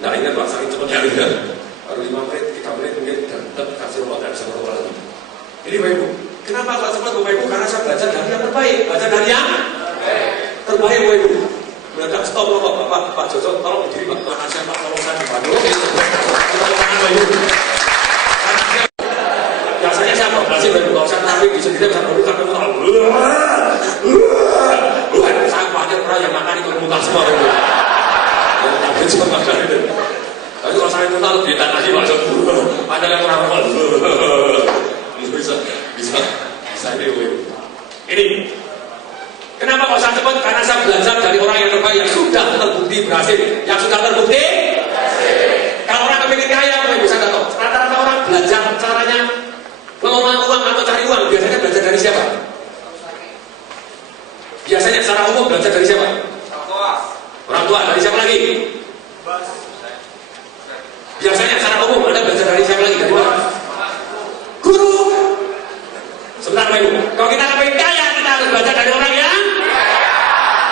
Nggak ingat. Kenapa kok cepat Bapak Ibu? Karena saya belajar dari yang terbaik. Belajar dari yang terbaik Bapak Ibu. Mendadak stop loh Pak Jojo, tolong berdiri Pak. Anak saya Pak, tolong saya dibantu. Bapak Ibu. Biasanya saya berhasil Bapak Ibu. Kalau saya tarik di sendiri, saya baru sampai mutal. Saya khawatir pernah yang makan itu mutal semua Bapak Ibu. Tapi cuma makan itu. Tapi kalau saya mutal, dia tak kasih masuk. Ada yang kurang mutal. Bisa ini Bapak Ibu. Ini. Kenapa kok saya cepat? Karena saya belajar dari orang yang terbaik yang sudah terbukti berhasil. Yang sudah terbukti berhasil. Kalau orang kepingin kaya, Bapak Ibu, saya tahu. Rata-rata orang belajar caranya mengelola uang atau cari uang. Biasanya belajar dari siapa? Biasanya secara umum belajar dari siapa? Orang tua. Dari siapa lagi? Biasanya secara umum Anda belajar dari siapa lagi? Dari mana? Guru. Sebentar Bapak Ibu. Kalau kita kepingin kaya, kita harus belajar dari orang yang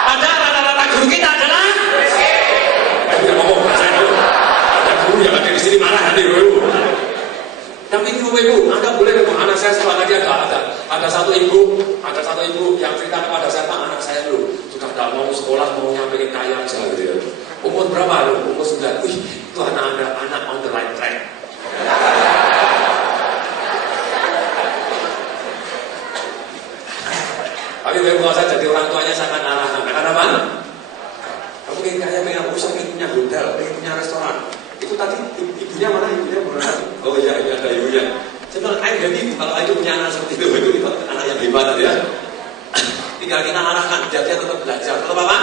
padahal rata-rata guru kita adalah miskin. Ngomong bahasa itu. Ada guru yang ada di sini marah nanti Bapak Ibu. Tapi itu Bapak Ibu, Anda boleh memang anak saya setelah tadi ada satu ibu yang cerita kepada saya, Pak, anak saya dulu sudah tidak mau sekolah, maunya pengen kaya aja gitu ya. Umur berapa loh? Umur 9. Wih, itu anak on the right track. Tapi kalau saya jadi orang tuanya sangat arahkan. Karena apa? Kamu pengen kaya, pengen usaha, pengen punya hotel, pengen punya restoran. Itu tadi ibunya mana? Ibunya mana? Oh iya, ini ada ibunya. Saya bilang, jadi kalau itu punya anak seperti itu anak yang hebat ya. Tinggal kita arahkan, dia tetap belajar. Tetap apa?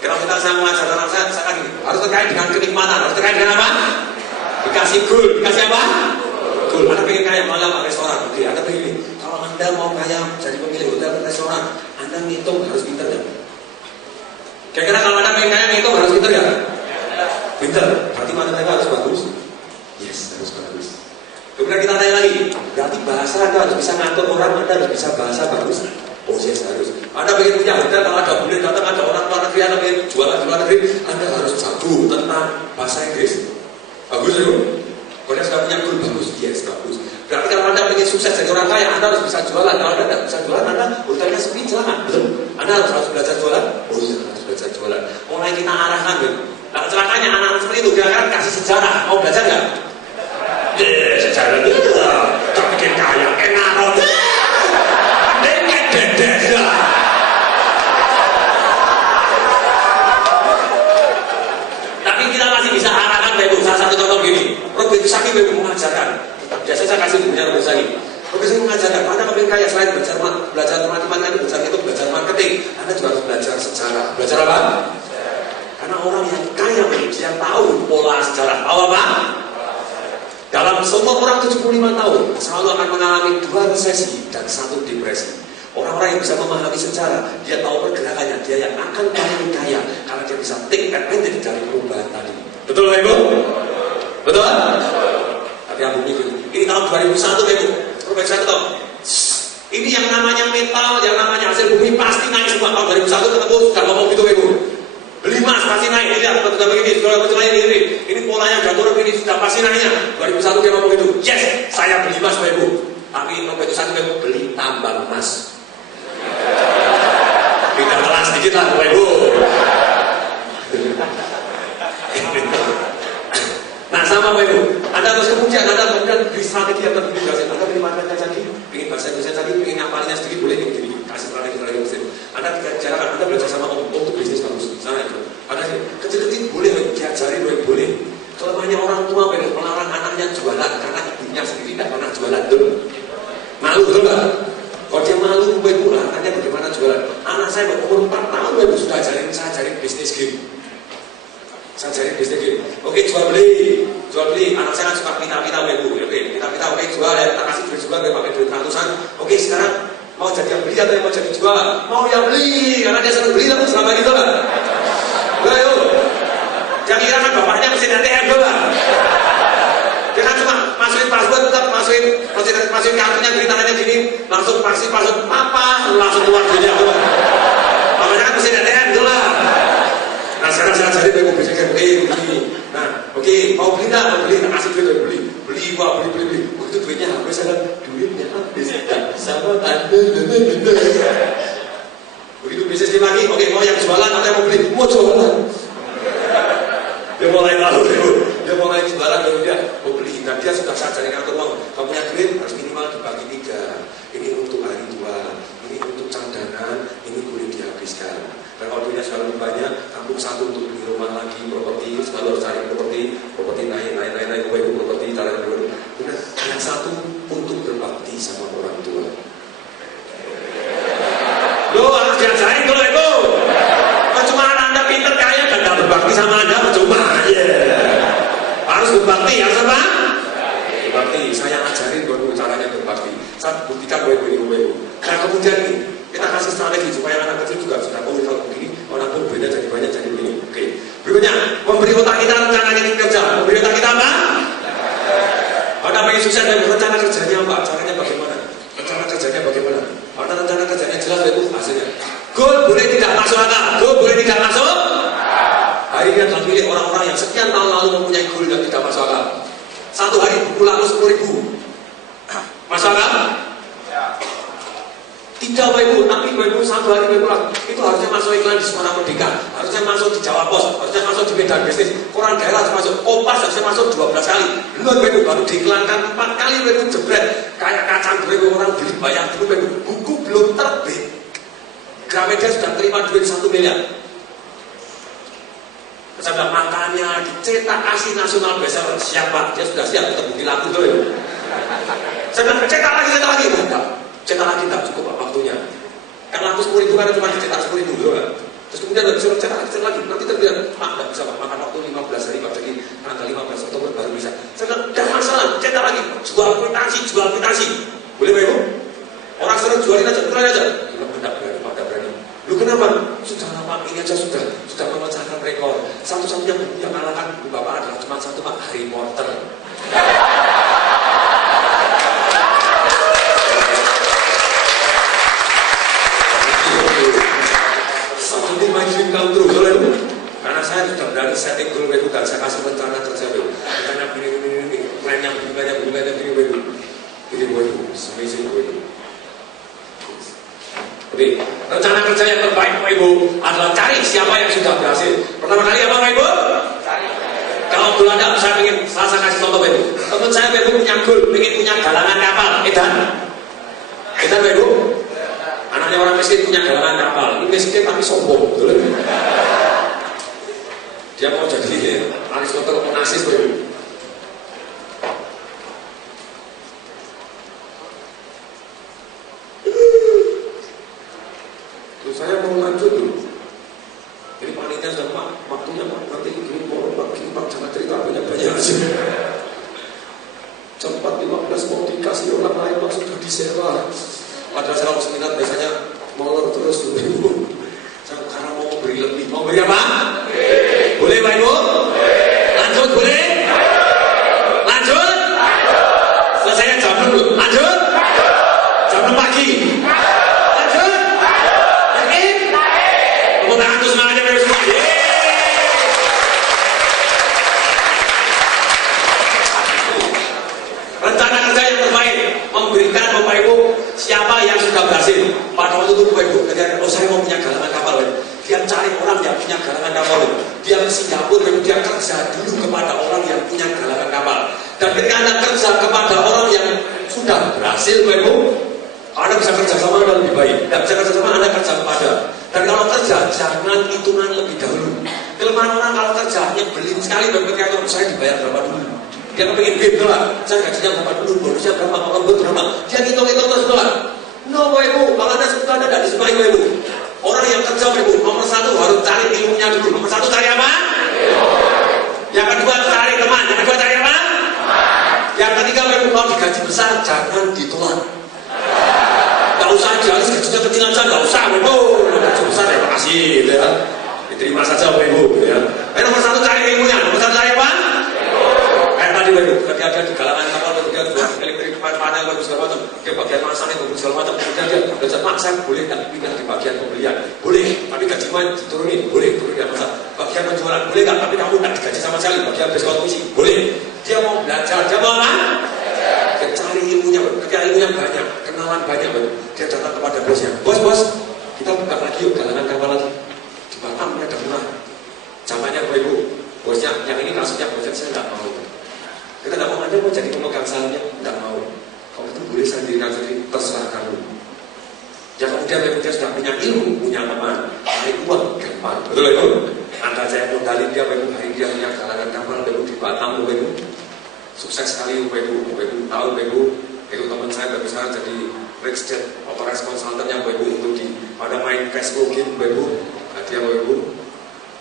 Kalau kita saya mengajar anak saya kan harus terkait dengan kenikmatan, harus terkait dengan apa? Dikasih goal, dikasih apa? Goal. Anda pengen kaya malam restoran, oke? Anda pengen. Kalau Anda mau kaya jadi pemilik hotel dan restoran, Anda ngitung harus pintar ya. Kira-kira kalau Anda pengen kaya ngitung harus pintar ya? Pintar. Berarti matematika harus bagus. Yes, harus bagus. Kemudian kita tanya lagi, berarti bahasa Anda harus bisa ngatur orang, Anda harus bisa bahasa bagus. Oh yes, harus. Anda pengen punya hotel, kalau ada boleh datang ada orang luar negeri, Anda pengen jualan di luar negeri, Anda harus jago tentang bahasa Inggris. Bagus ya? Kalau sudah punya guru bagus, yes bagus. Berarti kalau Anda ingin sukses jadi orang kaya, Anda harus bisa jualan. Kalau Anda tidak bisa jualan, Anda hotelnya sepi, jangan. Betul? Anda harus belajar jualan. Oh iya, harus belajar jualan. Mulai kita arahkan, gitu. Nah, celakanya anak-anak seperti itu, kira-kira kasih sejarah. Mau belajar nggak? Sejarah itu tak bikin kaya, enak. Dengan dedes. Tapi kita masih bisa arahkan, Bapak Ibu. Salah satu contoh gini. Robert Kiyosaki Bapak Ibu mengajarkan. Biasa saya kasih bukunya Robert Kiyosaki. Robert Kiyosaki mengajarkan, Anda kepingin kaya selain belajar matematika, belajar marketing, Anda juga harus belajar sejarah. Belajar apa? Karena orang yang kaya dia tahu pola sejarah. Tahu apa? Dalam semua orang 75 tahun selalu akan mengalami 2 resesi dan 1 depresi. Orang-orang yang bisa memahami sejarah, dia tahu pergerakannya, dia yang akan paling kaya karena dia bisa take advantage dari perubahan tadi. Betul Bapak Ibu? Betul? Tapi yang bumi ini tahun 2001 Bapak Ibu. Profesor saya tahu. Ini yang namanya metal, yang namanya hasil bumi pasti naik semua. Tahun 2001 ketemu sudah ngomong gitu Bapak Ibu. Beli emas pasti naik, lihat betul begini, kalau betul ini polanya udah turun ini sudah pasti naiknya. 2001 dia ngomong itu, yes, saya beli emas Bapak Ibu. Tapi nomor itu satu Bapak Ibu beli tambang emas. Kita telah sedikit lah Bapak Ibu. Nah sama Bapak Ibu, Anda harus kemudian beli strategi yang lebih berhasil. Anda beli marketnya tadi, ingin bahasa Indonesia tadi, ingin ngapalnya sedikit boleh begini, kasih strategi mesin. Anda diajarkan, Anda belajar sama untuk bisnis bagus. Sana itu. Ada kecil-kecil boleh diajari, boleh. Kelemahannya orang tua melarang anaknya jualan karena ibunya sendiri tidak pernah jualan dulu. Malu betul nggak? Kalau dia malu, Ibu anaknya bagaimana jualan? Anak saya berumur 4 tahun, Ibu sudah saya ajarin bisnis game. Saya ajarin bisnis game. Oke, jual beli. Anak saya kan suka pita-pita, Ibu. Oke, pita-pita, oke jual ya. Tak kasih duit jual, pakai duit ratusan. Oke, sekarang mau jadi yang beli atau yang mau jadi jual? Mau yang beli, karena dia senang beli tapi selama gitu kan. Ayo, yang kira kan bapaknya mesin ATM doang. Dia kan cuma masukin password, tetap masukin kartunya geritangannya gini, langsung password apa, langsung keluar duitnya doang. Bapaknya kan mesin ATM doang. Nah sekarang saya ajarin dia mau bikin beli. Nah, oke, mau beli nggak? Mau beli, tak kasih duit beli. Beli. Itu duitnya habis, saya duitnya habis, nggak bisa makan. Begitu bisnis lagi, oke, mau yang jualan atau yang mau beli? Mau jualan. Dia mulai tahu, dia mulai jualan, lalu dia mau beli. Dan dia sudah sadar dengan uang, kamu punya duit harus minimal dibagi 3. Ini untuk hari tua, ini untuk cadangan, ini boleh dihabiskan. Dan kalau duitnya selalu banyak, kamu satu untuk beli rumah lagi, properti, selalu harus cari properti naik, properti, cari dulu. Kemudian yang satu untuk berbakti sama orang tua. Lo harus diajarin kalau itu. Cuma Anda pinter kaya dan gak berbakti sama Anda, percuma. Harus berbakti, harus apa? Berbakti. Saya ajarin buat caranya berbakti. Saya buktikan buat ibu. Nah kemudian nih, kita kasih strategi supaya anak kecil juga sudah tahu kalau begini, orang pun beda jadi banyak jadi begini. Oke. Berikutnya, memberi otak kita rencana kita kerja. Memberi otak kita apa? Anda pengen sukses dan rencana kerjanya apa? Caranya bagaimana? Rencana kerjanya bagaimana? Karena rencana kerjanya jelas itu hasilnya. Goal boleh tidak masuk akal. Goal boleh tidak masuk. Hari ini adalah milik orang-orang yang sekian tahun lalu mempunyai goal yang tidak masuk akal. Satu hari buku laku 10.000. Masuk akal? Tidak Bapak Ibu, tapi Bapak Ibu satu hari Bapak Ibu itu harusnya masuk iklan di Suara Merdeka, harusnya masuk di Jawa Pos, harusnya masuk di Medan Bisnis, koran daerah harus masuk, Kompas harusnya masuk 12 kali. Belum Bapak Ibu baru diiklankan 4 kali Bapak Ibu jebret kayak kacang Bapak Ibu orang beli bayar dulu Bapak Ibu. Buku belum terbit. Gramedia sudah terima duit 1 miliar. Saya bilang makanya dicetak kasih nasional bestseller siapa? Dia sudah siap terbukti laku tuh ya. Saya bilang cetak lagi. Enggak. Cetak lagi tak cukup waktunya. Kan laku 10.000 kan cuma dicetak 10.000 dulu kan. Terus kemudian disuruh cetak lagi. Nanti terbilang, Pak nggak bisa makan waktu 15 hari Pak, jadi tanggal 15 Oktober baru bisa. Saya bilang, tidak masalah, cetak lagi. Jual kwitansi. Boleh Pak Ibu? Orang suruh jualin aja, jualin aja. Tidak berani. Lu kenapa? Sudah lama ini aja sudah memecahkan rekor. Satu-satunya buku yang mengalahkan buku Bapak adalah cuma satu Pak, Harry Potter. Dream come true, karena saya sudah berani setting goal itu dan saya kasih rencana kerja itu, rencana begini, plannya begini, semisi itu. Jadi rencana kerja yang terbaik Bapak Ibu adalah cari siapa yang sudah berhasil. Pertama kali apa Bapak Ibu? Kalau dulu ada, saya kasih contoh Bapak Ibu. Teman saya Bapak Ibu punya goal, ingin punya galangan kapal, Edan Bapak Ibu. Anaknya orang miskin punya galangan kapal. Ini miskin tapi sombong, betul? Dia mau jadi Aristoteles Onassis, Bapak Ibu. Terus saya mau lanjut dulu. Jadi panitia sudah Pak, waktunya Pak, nanti begini mau Pak jangan cerita banyak-banyak aja. Cepat 15 mau dikasih orang lain langsung sudah disewa. Padahal saya kalau seminar biasanya molor terus Ibu. Saya karena mau beri lebih. Mau beri apa? Boleh Pak Ibu? Lanjut boleh? Lanjut? Selesai jam dulu. Lanjut? Jam 6 pagi. Lanjut? Yakin? Tepuk tangan tuh semangatnya Bapak Ibu semua. Rencana kerja yang terbaik memberikan Bapak Ibu siapa yang sudah berhasil. Pada waktu itu Bapak Ibu ketika saya mau punya galangan kapal, dia cari orang yang punya galangan kapal. Dia ke Singapura, dia kerja dulu kepada orang yang punya galangan kapal. Dan ketika Anda kerja kepada orang yang sudah berhasil Bapak Ibu, Anda bisa kerja sama Anda lebih baik. Tidak bisa kerja sama Anda kerja kepada. Dan kalau kerja jangan hitungan lebih dahulu. Kelemahan orang kalau kerja nyebelin sekali Bapak Ibu, saya dibayar berapa dulu. Dia kepingin beb doang, saya gajinya berapa dulu, bonusnya berapa, lembut berapa. Dia hitung-hitung terus doang. No Bapak Ibu, kalau Anda suka Anda tidak disukai Bapak Ibu. Orang yang kerja Bapak Ibu, nomor 1 harus cari ilmunya dulu. Nomor 1 cari apa? Yang kedua cari teman. Yang kedua cari apa? Yang ketiga Bapak Ibu, kalau digaji besar jangan ditolak. Gak usah dihalus gajinya kecil aja, gak usah Bapak Ibu. Gaji besar ya makasih ya. Diterima saja Bapak Ibu ya. Nomor 1 cari ilmunya. Nomor 1 cari apa? Tadi Bapak Ibu, ketika dia di galangan kapal, dia buat elektrik panel bagus segala macam, dia bagian masak itu segala macam, kemudian dia belajar masak, boleh tak pindah di bagian pembelian, boleh, tapi gaji main diturunin, boleh, turunin masak, bagian penjualan, boleh tak, tapi kamu tak digaji sama sekali, bagian base komisi, boleh. Dia mau belajar, dia mau apa? Dia cari ilmu ilmunya, ketika ilmunya banyak, kenalan banyak, dia datang kepada bosnya. Bos, kita buka lagi yuk, galangan kapal lagi. Di Batam ada murah. Zamannya Bapak Ibu, bosnya, yang ini kasusnya bosnya, saya nggak mau. Kita nggak mau, Anda mau jadi pemegang sahamnya? Nggak mau. Kalau itu boleh sendirikan sendiri, terserah kamu. Ya kemudian Bapak Ibu dia sudah punya ilmu, punya teman, cari uang, gampang. Betul Ibu? Anda saya modalin dia, Bapak Ibu, hari dia punya galangan kapal, Bapak Ibu di Batam, Bapak Ibu. Sukses sekali Bapak Ibu tahu Bapak Ibu, itu teman saya Bapak sekarang jadi Rexjet Operation Consultant yang Bapak Ibu untuk di pada main cash flow game Bapak Ibu, dia Bapak Ibu,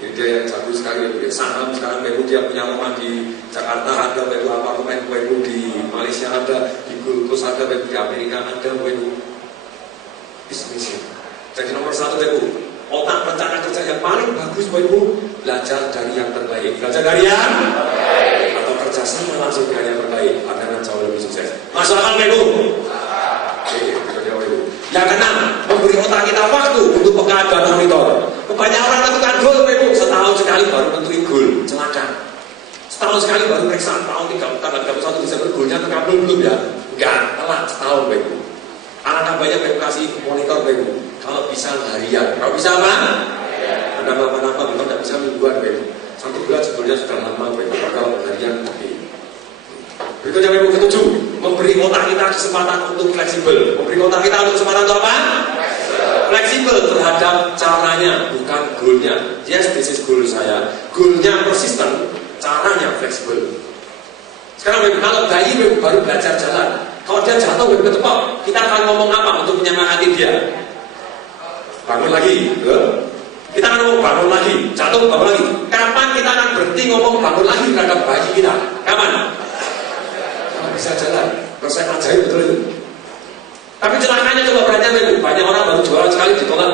ini dia yang jago sekali Bapak Ibu. Saham sekarang Bapak Ibu dia punya rumah di Jakarta ada Bapak Ibu, apartemen Bapak Ibu di Malaysia ada, di Gold Coast ada Bapak Ibu, di Amerika ada Bapak Ibu. Bisnisnya. Jadi nomor satu Bapak Ibu, otak rencana kerja yang paling bagus Bapak Ibu, belajar dari yang terbaik. Belajar dari yang atau kerja sama langsung dengan yang terbaik akan jauh lebih sukses. Masalah Bapak Ibu. Yang keenam, memberi otak kita waktu untuk peka dan monitor. Kebanyakan orang menentukan goal Bapak Ibu, setahun sekali baru menentukan goal, celaka. Setahun sekali baru periksa, tahun 31 Desember goalnya terkabul belum ya? Enggak, telat setahun Bapak Ibu. Alangkah banyak Bapak Ibu kasih monitor Bapak Ibu. Kalau bisa harian, kalau bisa apa? Ada apa-apa, betul tidak bisa mingguan Bapak Ibu. Satu bulan sebetulnya sudah lama Bapak Ibu, kalau harian tapi. Berikutnya Bapak Ibu ketujuh, memberi otak kita kesempatan untuk fleksibel. Memberi otak kita untuk kesempatan untuk apa? Fleksibel terhadap caranya, bukan goalnya. Yes, this is goal saya. Goalnya persisten, caranya fleksibel. Sekarang Bapak Ibu, kalau bayi Bapak Ibu baru belajar jalan, kalau dia jatuh Bapak Ibu ketepok, kita akan ngomong apa untuk menyemangati dia? Bangun lagi, kita akan ngomong bangun lagi, jatuh bangun lagi. Kapan kita akan berhenti ngomong bangun lagi terhadap bayi kita? Kapan? Kalau bisa jalan, resep ajaib betul itu. Tapi celakanya coba perhatian Ibu, banyak orang baru jualan sekali ditolak,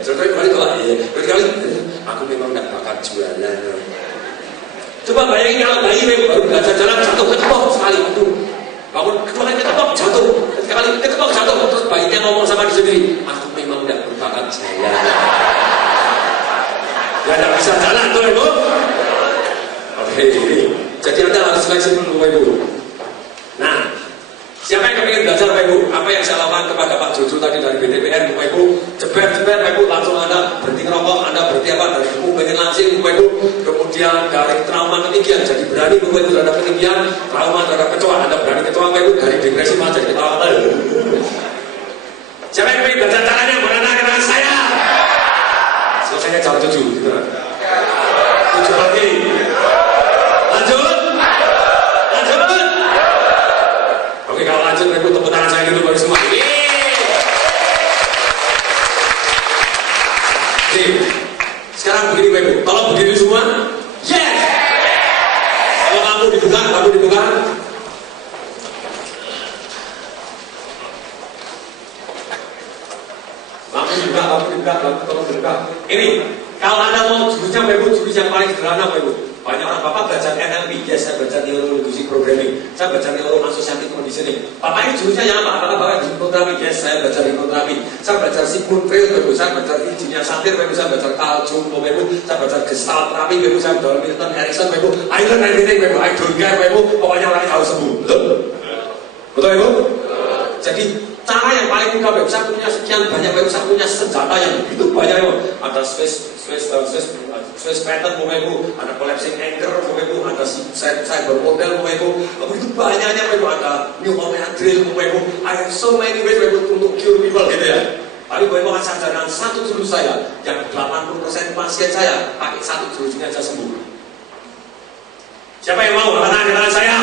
sekali ditolak, berkali aku memang tidak bakal jualan. Coba bayangin kalau bayi Ibu baru belajar jalan jatuh ketepok sekali, aduh, bangun kedua kali ketepok jatuh, sekali ketepok jatuh, terus bayinya ngomong sama diri sendiri, aku memang tidak bakal jalan. Ya tidak bisa jalan tuh Ibu. Oke, jadi Anda harus fleksibel Bapak Ibu. Nah, siapa yang ingin belajar Bapak Ibu? Apa yang saya lakukan kepada Pak Jojo tadi dari BTPN Bapak Ibu? Jebret Bapak Ibu, langsung Anda berhenti ngerokok, Anda berhenti apa? Dari buku pengen langsing Bapak Ibu. Kemudian dari trauma ketinggian, jadi berani Bapak Ibu terhadap ketinggian, trauma terhadap kecoa, Anda berani kecoa Bapak Ibu, dari depresi malah jadi ketawa tadi. Siapa yang ingin belajar caranya? Mana kenal saya? Selesainya jam 7 gitu. 7 pagi. Lanjut. Oke, kalau lanjut Bapak Ibu tepuk tangan saya gitu baru semua. Oke. Sekarang begini Bapak Ibu, tolong berdiri semua. Yes. Kalau lampu dibuka. Lampu tolong dibuka. Ini, kalau Anda mau jurusnya Bapak Ibu, jurus yang paling sederhana Bapak Ibu. Banyak orang Bapak belajar NLP, yes saya belajar Neuro Linguistic Programming, saya belajar Neuro Associative Conditioning. Bapak ini jurusnya yang apa? Apakah Bapak hipnoterapi? Yes saya belajar hipnoterapi. Saya belajar Sigmund Freud, Bapak Ibu. Saya belajar Virginia Satir, Bapak Ibu. Saya belajar Carl Jung, Bapak Ibu. Saya belajar Gestalt terapi, Bapak Ibu. Saya belajar Milton Erickson, Bapak Ibu. I learn everything, Bapak Ibu. I don't care, Bapak Ibu. Pokoknya orangnya harus sembuh. Betul Ibu? Jadi cara yang paling mudah Bapak Ibu, saya punya sekian banyak Bapak Ibu, saya punya senjata yang begitu banyak Bapak Ibu. Ada Swiss pattern Bapak Ibu, ada collapsing anchor Bapak Ibu, ada cyber model Bapak Ibu, begitu banyaknya Bapak Ibu, ada new hormone drill Bapak Ibu. I have so many ways Bapak Ibu untuk cure people gitu ya. Tapi Bapak Ibu akan sadarkan satu jurus saya, yang 80% pasien saya pakai satu jurus ini aja sembuh. Siapa yang mau? Angkat saya.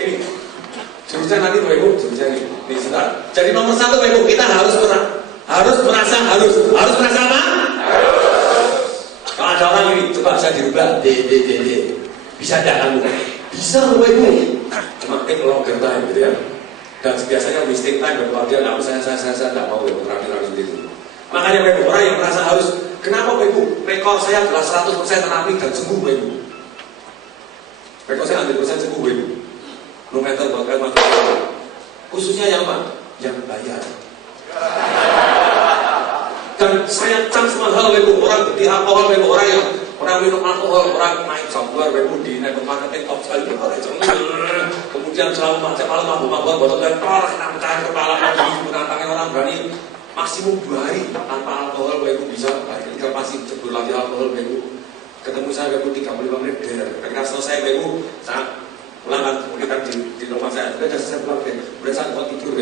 Ini jurusnya nanti Bapak Ibu, jurusnya ini sebentar. Jadi nomor satu Bapak Ibu, kita harus merasa apa? Kalau ada orang ini, coba saya dirubah D. Bisa tidak kamu? Bisa Bapak Ibu. Cuma longer time gitu ya. Dan biasanya wasting time kalau dia nggak saya tidak mau terapi seperti itu. Makanya Bapak Ibu, orang yang merasa harus, kenapa Bapak Ibu? Rekor saya adalah 100% terapi dan sembuh Bapak Ibu. Rekor saya 100% sembuh Bapak Ibu. No matter what kind of khususnya yang apa? Yang bayar. Dan saya cam semua hal Bapak Ibu, orang berhenti alkohol Bapak Ibu, orang orang minum alkohol, orang main jambuan, di naik marketing top sekali, kemudian selalu macam malam mabuk-mabukan, botol lempar, kena pecahin kepala, menantangin orang berani maksimum 2 hari tanpa alkohol, bisa hari ketiga pasti jebur lagi alkohol, ketemu saya 35 menit, ketika selesai saya pulang kemudian di rumah saya, sudah selesai pulang, udah saya mau tidur,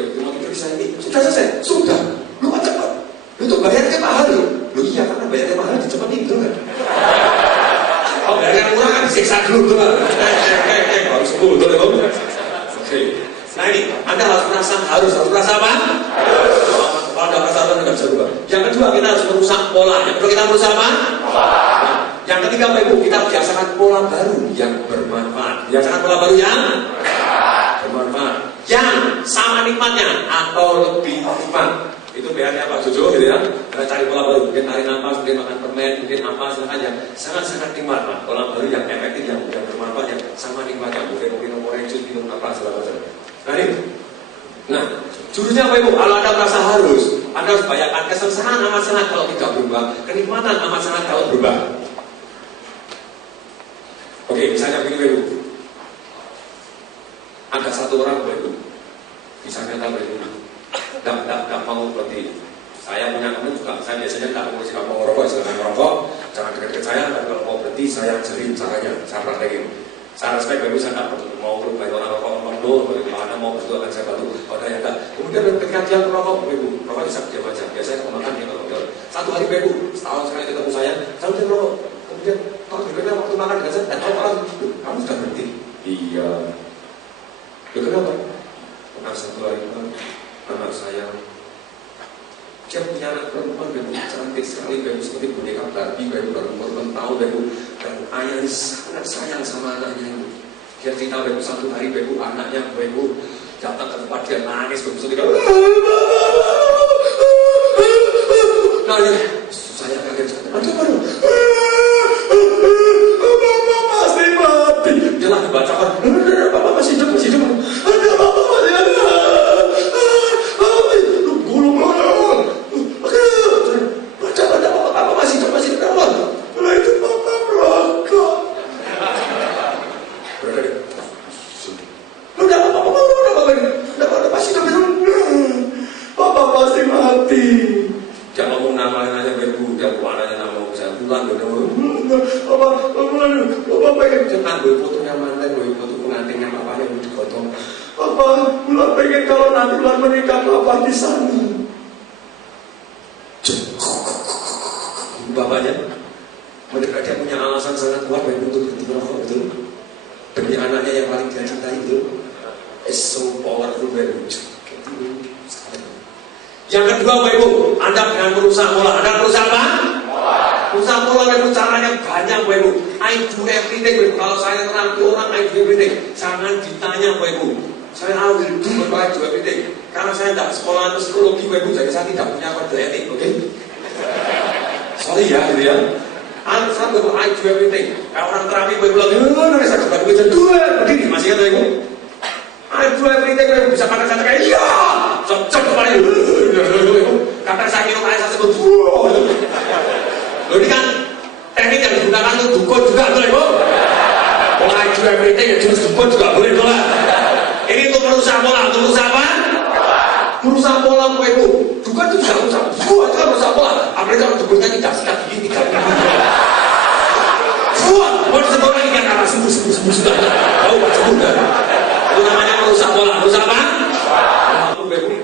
saya ini sudah selesai, sudah, lu kan cepat, itu bayarnya mahal loh, iya karena bayarnya mahal dicepetin gitu kan. Oh, bayarnya murah kan disiksa dulu tuh kan. Baru sembuh betul ya, Bang? Oke. Nah ini, Anda harus merasa apa? Kalau ada rasa Anda nggak bisa berubah. Yang kedua, kita harus merusak pola. Yang kedua, kita merusak apa? Yang ketiga, Bapak Ibu, kita biasakan pola baru yang bermanfaat. Biasakan pola baru yang bermanfaat. Yang sama nikmatnya atau lebih nikmat. Itu PR-nya Pak Jojo gitu ya. Kita cari pola baru, mungkin tarik nafas, mungkin makan permen, mungkin apa silakan ya. Sangat-sangat nikmat Pak. Pola baru yang efektif, yang bermanfaat, yang sama nikmatnya. Mungkin minum orange juice, minum apa segala macam. Nah, jurusnya apa Ibu? Kalau Anda merasa harus, Anda harus bayangkan kesesahan amat sangat kalau tidak berubah, kenikmatan amat sangat kalau berubah. Oke, misalnya begini Ibu. Ada satu orang Ibu, misalnya tahu Ibu. Tidak mau berhenti. Saya punya teman juga, saya biasanya tidak mau jika mau merokok, silakan merokok, jangan dekat-dekat saya. Dan kalau mau berhenti, saya ajarin caranya, saya praktekin. Saya respect, bagus, saya tidak mau berubah orang rokok, bagaimana mau berdoa akan saya bantu. Ada yang tidak. Kemudian ketika dia merokok, Ibu, rokok bisa diam aja. Biasanya kalau makan dia merokok. Satu hari Ibu, setahun sekali ketemu saya, selalu dia merokok. Kemudian kalau berikutnya waktu makan dengan saya, dan kalau makan, kamu sudah berhenti. Iya. Kenapa? Karena satu hari anak saya dia punya anak perempuan yang cantik sekali, seperti boneka Barbie, baru umur 6 tahun, dan ayahnya sangat sayang sama anaknya. Dia cerita satu hari anaknya datang ke tempat dia nangis, nah ya, saya kaget, ada baru masih mati, dia lah dibacakan, Bapak masih hidup, ada Bapak masih ada. Bapaknya, mereka dia punya alasan sangat kuat untuk berhenti merokok, betul? Demi anaknya yang paling dia cintai, betul? It's so powerful, Yang kedua, Bapak Ibu, Anda dengan merusak pola. Anda merusak apa? Merusak pola, Bapak Ibu, caranya banyak, Bapak Ibu. I do everything, Bapak Ibu. Kalau saya kenal orang, I do everything. Jangan ditanya, Bapak Ibu. Saya will do what I do everything. Karena saya tidak sekolah psikologi, Bapak Ibu, jadi saya tidak punya kode etik, oke? Sorry ya, gitu ya. Saya Bapak, I do everything. Kayak orang terapi, Bapak Ibu bilang, saya kebetulan gue jadi begini, masih kan, Bapak Ibu? I do everything, Bapak Ibu, bisa kata saya kayak, iya, cocok kemarin. Kata saya minum air, saya sebut, loh ini kan teknik yang digunakan untuk dukun juga, Bapak Ibu. Kalau I do everything, ya jenis dukun juga boleh, Bapak. Ini untuk merusak pola, untuk merusak apa? Merusak pola, Bapak Ibu. Dukun itu juga merusak, itu kan merusak pola. Apalagi kalau dukunnya tidak sekat gini, tidak gini. Mau disebut lagi kan karena sembuh sudah. Tahu Pak Sembuh. Itu namanya merusak pola. Merusak apa? Bapak Ibu.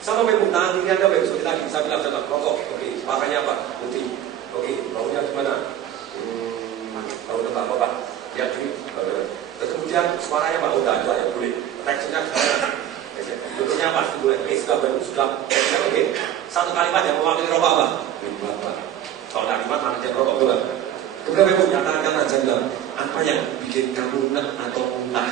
Sama Bapak Ibu, tangan ini ada Bapak Ibu. Seperti tadi, saya bilang jangan rokok. Oke, warnanya apa? Putih. Oke, baunya gimana? Bau tentang apa Pak? Ya, ini. Kemudian suaranya Pak, udah ada yang boleh. Teksturnya gimana? Bentuknya apa? Oke, sudah. Oke. Satu kalimat yang mewakili rokok apa? Kalau kalimat mana dia rokok juga. Kemudian Bapak nyatakan aja bilang, apa yang bikin kamu enak atau muntah?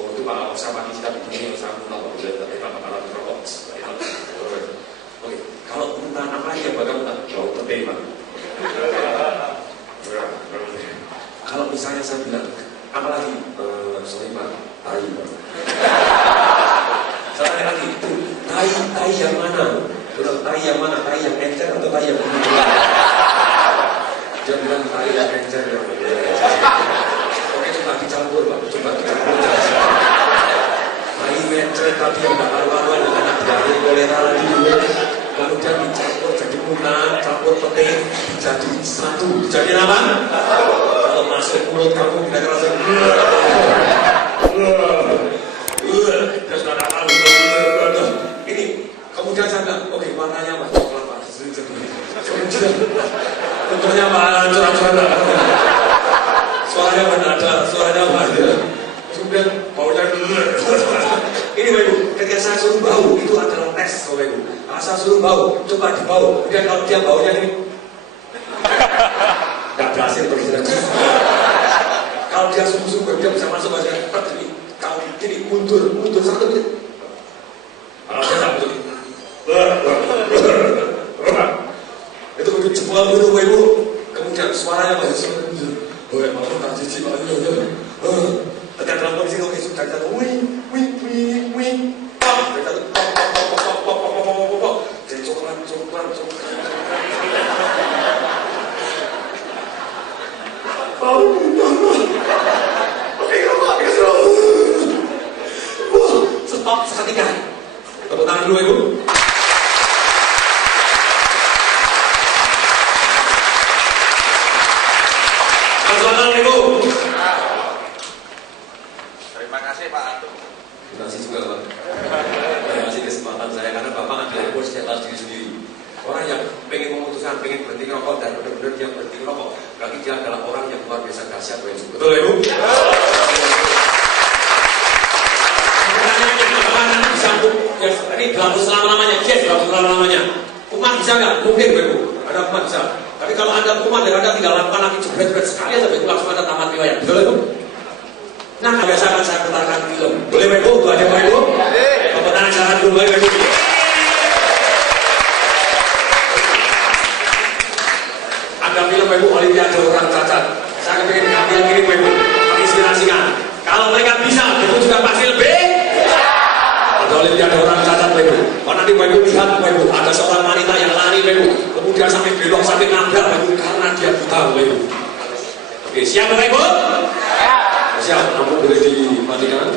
Oh itu Pak, saya pagi kita begini, saya muntah, boleh Bapak kalau rokok. Oke, kalau muntah apa yang bakal muntah? Jauh tete Pak. Kalau misalnya saya bilang, apalagi, sorry Pak, tai Pak. Saya lagi, tai yang mana? Tai yang mana? Tai yang encer atau tai yang tadi yang tidak karu-karuan dengan anak dari kolera tadi, kemudian dicampur jadi munan, campur peti, jadi satu, jadi apa? Kalau masuk mulut kamu tidak kerasa. Terus ada tahu. Ini kemudian saya bilang, oke warnanya apa? Coklat apa? Tentunya apa? Curang-curang. Suaranya mana ada? Suaranya apa? Kemudian baunya ini Bapak Ibu, ketika saya suruh bau itu adalah tes Bapak Ibu. Kalau saya suruh bau, coba dibau. Kemudian kalau dia baunya ini nggak berhasil berhasil. Kalau dia sungguh-sungguh dia bisa masuk aja ini. Kalau ini mundur satu menit. Kalau dia tak betul. Itu begitu jebol dulu Bapak Ibu. Kemudian suaranya masih seperti oh ya maksud tak cici Pak. Ketika dalam kondisi oke sudah kita wing jadi coklat stop seketika tepuk tangan dulu Ibu. Assalamualaikum Ibu. Terima kasih Pak Antum. Terima kasih juga Pak. Terima kasih kesempatan saya karena Bapak adalah bos di atas diri sendiri. Orang yang pengen memutuskan, pengen berhenti rokok dan benar-benar yang berhenti rokok, berarti dia adalah orang yang luar biasa dahsyat. Betul ya Bu? Pertanyaannya bisa Bu? Ya, ini berlaku selama-lamanya. Yes, berlaku selama-lamanya. Kuman bisa nggak? Mungkin Bu. Ada kuman bisa. Tapi kalau Anda kuman dan Anda tinggal lakukan lagi jebret-jebret sekali aja Bu, langsung ada tamat riwayat. Betul ya Bu? Nah, biasa akan saya putarkan film. Boleh Bapak Ibu? Boleh Bapak Ibu? Bapak tangan saya dulu Bapak Ibu. Ada film Bapak Ibu Olimpiade orang cacat. Saya ingin ambil ini Bapak Ibu, menginspirasikan. Kalau mereka bisa, itu juga pasti lebih. Ada Olimpiade orang cacat Bapak Ibu. Kalau nanti Bapak Ibu lihat Bapak Ibu, ada seorang wanita yang lari Bapak Ibu, kemudian sampai belok sampai nabrak Bapak Ibu karena dia buta Bapak Ibu. Oke, siap Bapak Ibu? Siap, kamu boleh dimatikan.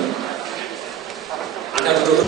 Anda duduk.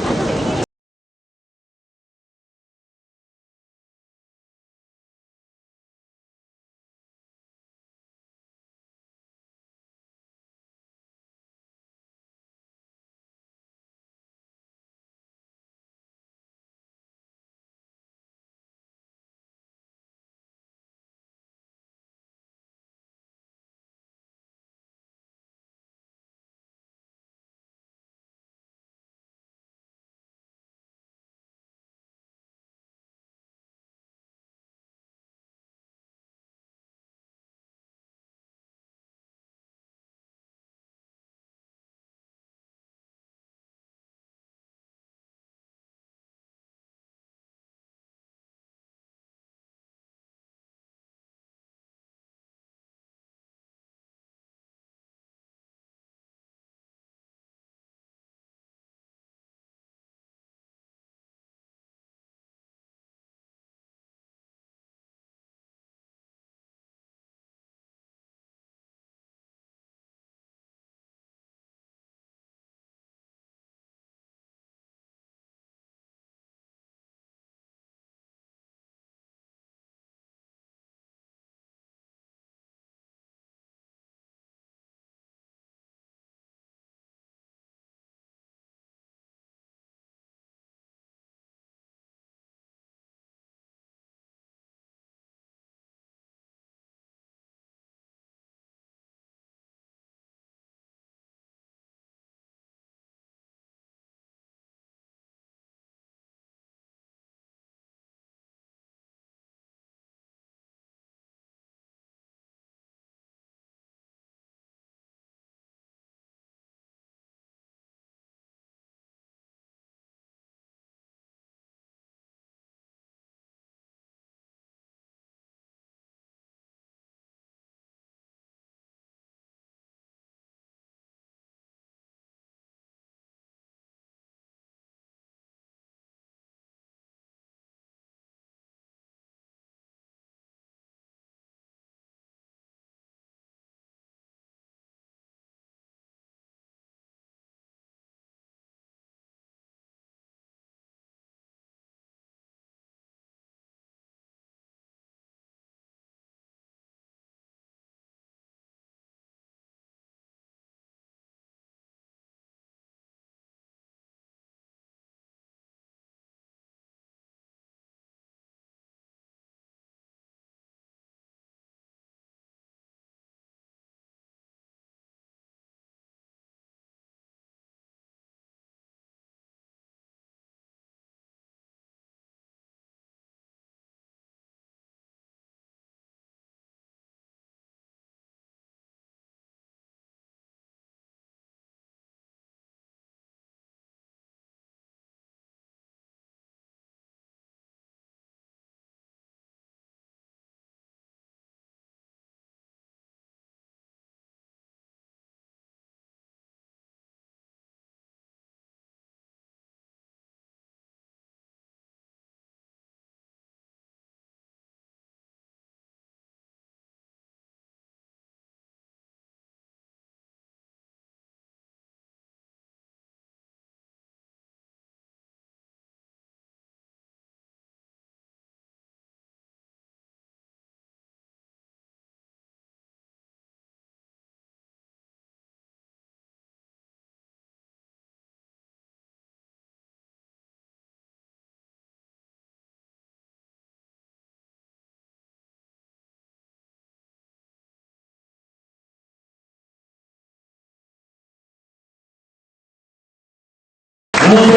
Tolong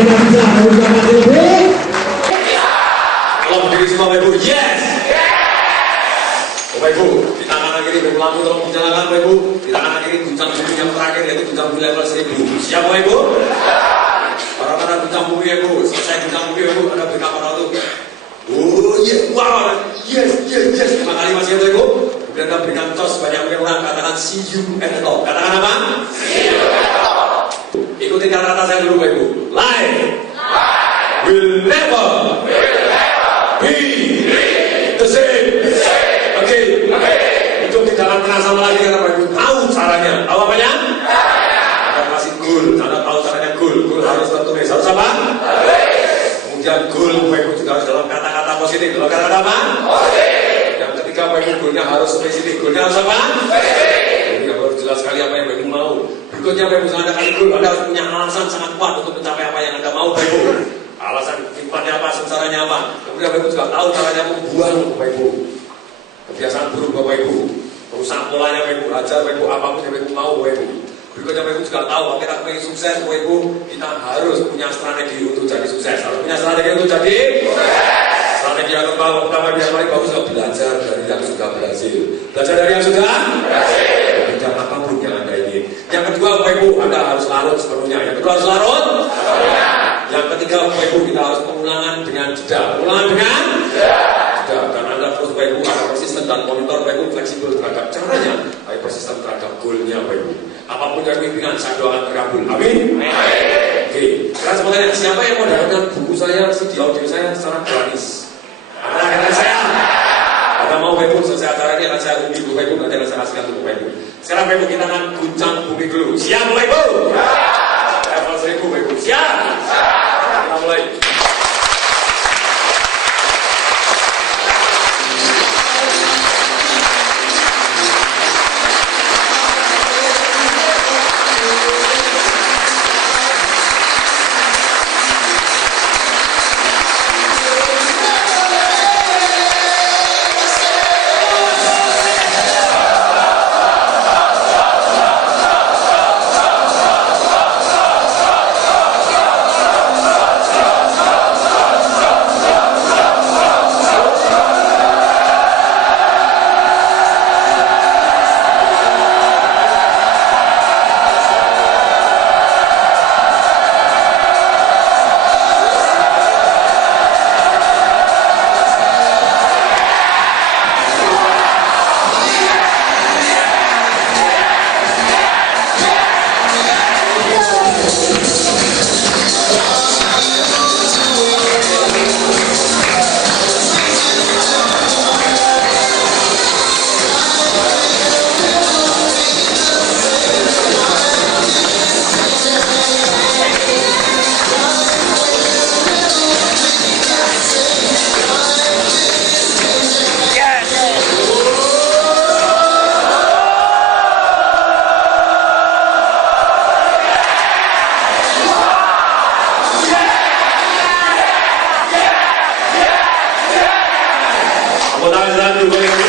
berdiri semua Bapak Ibu. Yes. Bapak Ibu, di tangan kiri Bapak lampu tolong dinyalakan Bapak Ibu. Di tangan kiri guncang bumi yang terakhir yaitu guncang bumi level 1000. Siap Bapak Ibu? Para guncang bumi ya Bu. Selesai guncang bumi ya Bu. Ada berapa orang tuh? Oh yes, wow, yes. Terima kasih Mas Bapak Ibu. Kemudian kita berikan tos banyak orang katakan see you at the top. Katakan apa? See you at the top. Ikuti kata-kata saya dulu Bapak Ibu. Life will never be the same. Oke. Itu di dalam sama lagi kata Bapak Ibu. Tahu caranya. Tahu apanya? Anda kasih goal. Anda tahu caranya goal. Goal harus tertulis. Harus apa? Kemudian goal Bapak Ibu juga harus dalam kata-kata positif. Dalam kata-kata apa? Positif. Yang ketiga Bapak Ibu goalnya harus spesifik. Goalnya harus apa? Spesifik. Ini harus jelas sekali apa yang Bapak Ibu mau. Berikutnya Bapak Ibu Anda kasih goal. Anda harus punya alasan sangat kuat untuk mencapai apa yang Anda mau Bapak Ibu. Alasan sifatnya apa, caranya apa. Kemudian Bapak Ibu juga tahu caranya membuang Bapak Ibu kebiasaan buruk Bapak Ibu, merusak polanya Bapak Ibu, ajar Bapak Ibu apapun yang Bapak Ibu mau Bapak Ibu. Berikutnya Bapak Ibu juga tahu kita pengen sukses Bapak Ibu, kita harus punya strategi untuk jadi sukses. Harus punya strategi untuk jadi sukses. Strategi yang pertama yang paling bagus adalah belajar dari yang sudah berhasil. Belajar dari yang sudah berhasil. Bidang apapun yang Anda ingin. Yang kedua Bapak Ibu, Anda harus larut sepenuhnya. Yang kedua harus larut sepenuhnya. Yang ketiga Bapak Ibu, kita harus pengulangan dengan jeda. Pengulangan dengan jeda. Dan Anda terus Bapak Ibu ada persisten dan monitor Bapak Ibu fleksibel terhadap caranya. Baik persisten terhadap goalnya Bapak Ibu. Apapun yang pimpinan saya doakan terkabul. Amin. Oke. Sekarang sebenarnya siapa yang mau dapatkan buku saya, CD audio saya secara gratis? Ada saya. Ada mau Bapak Ibu selesai acara ini akan saya undi Bapak Ibu nanti akan saya kasihkan untuk Bapak Ibu. Sekarang Bapak Ibu kita akan guncang bumi dulu. Siap Bapak Ibu? Level 1000 Bapak Ibu. Siap. Kita mulai. Tepuk tangan selalu.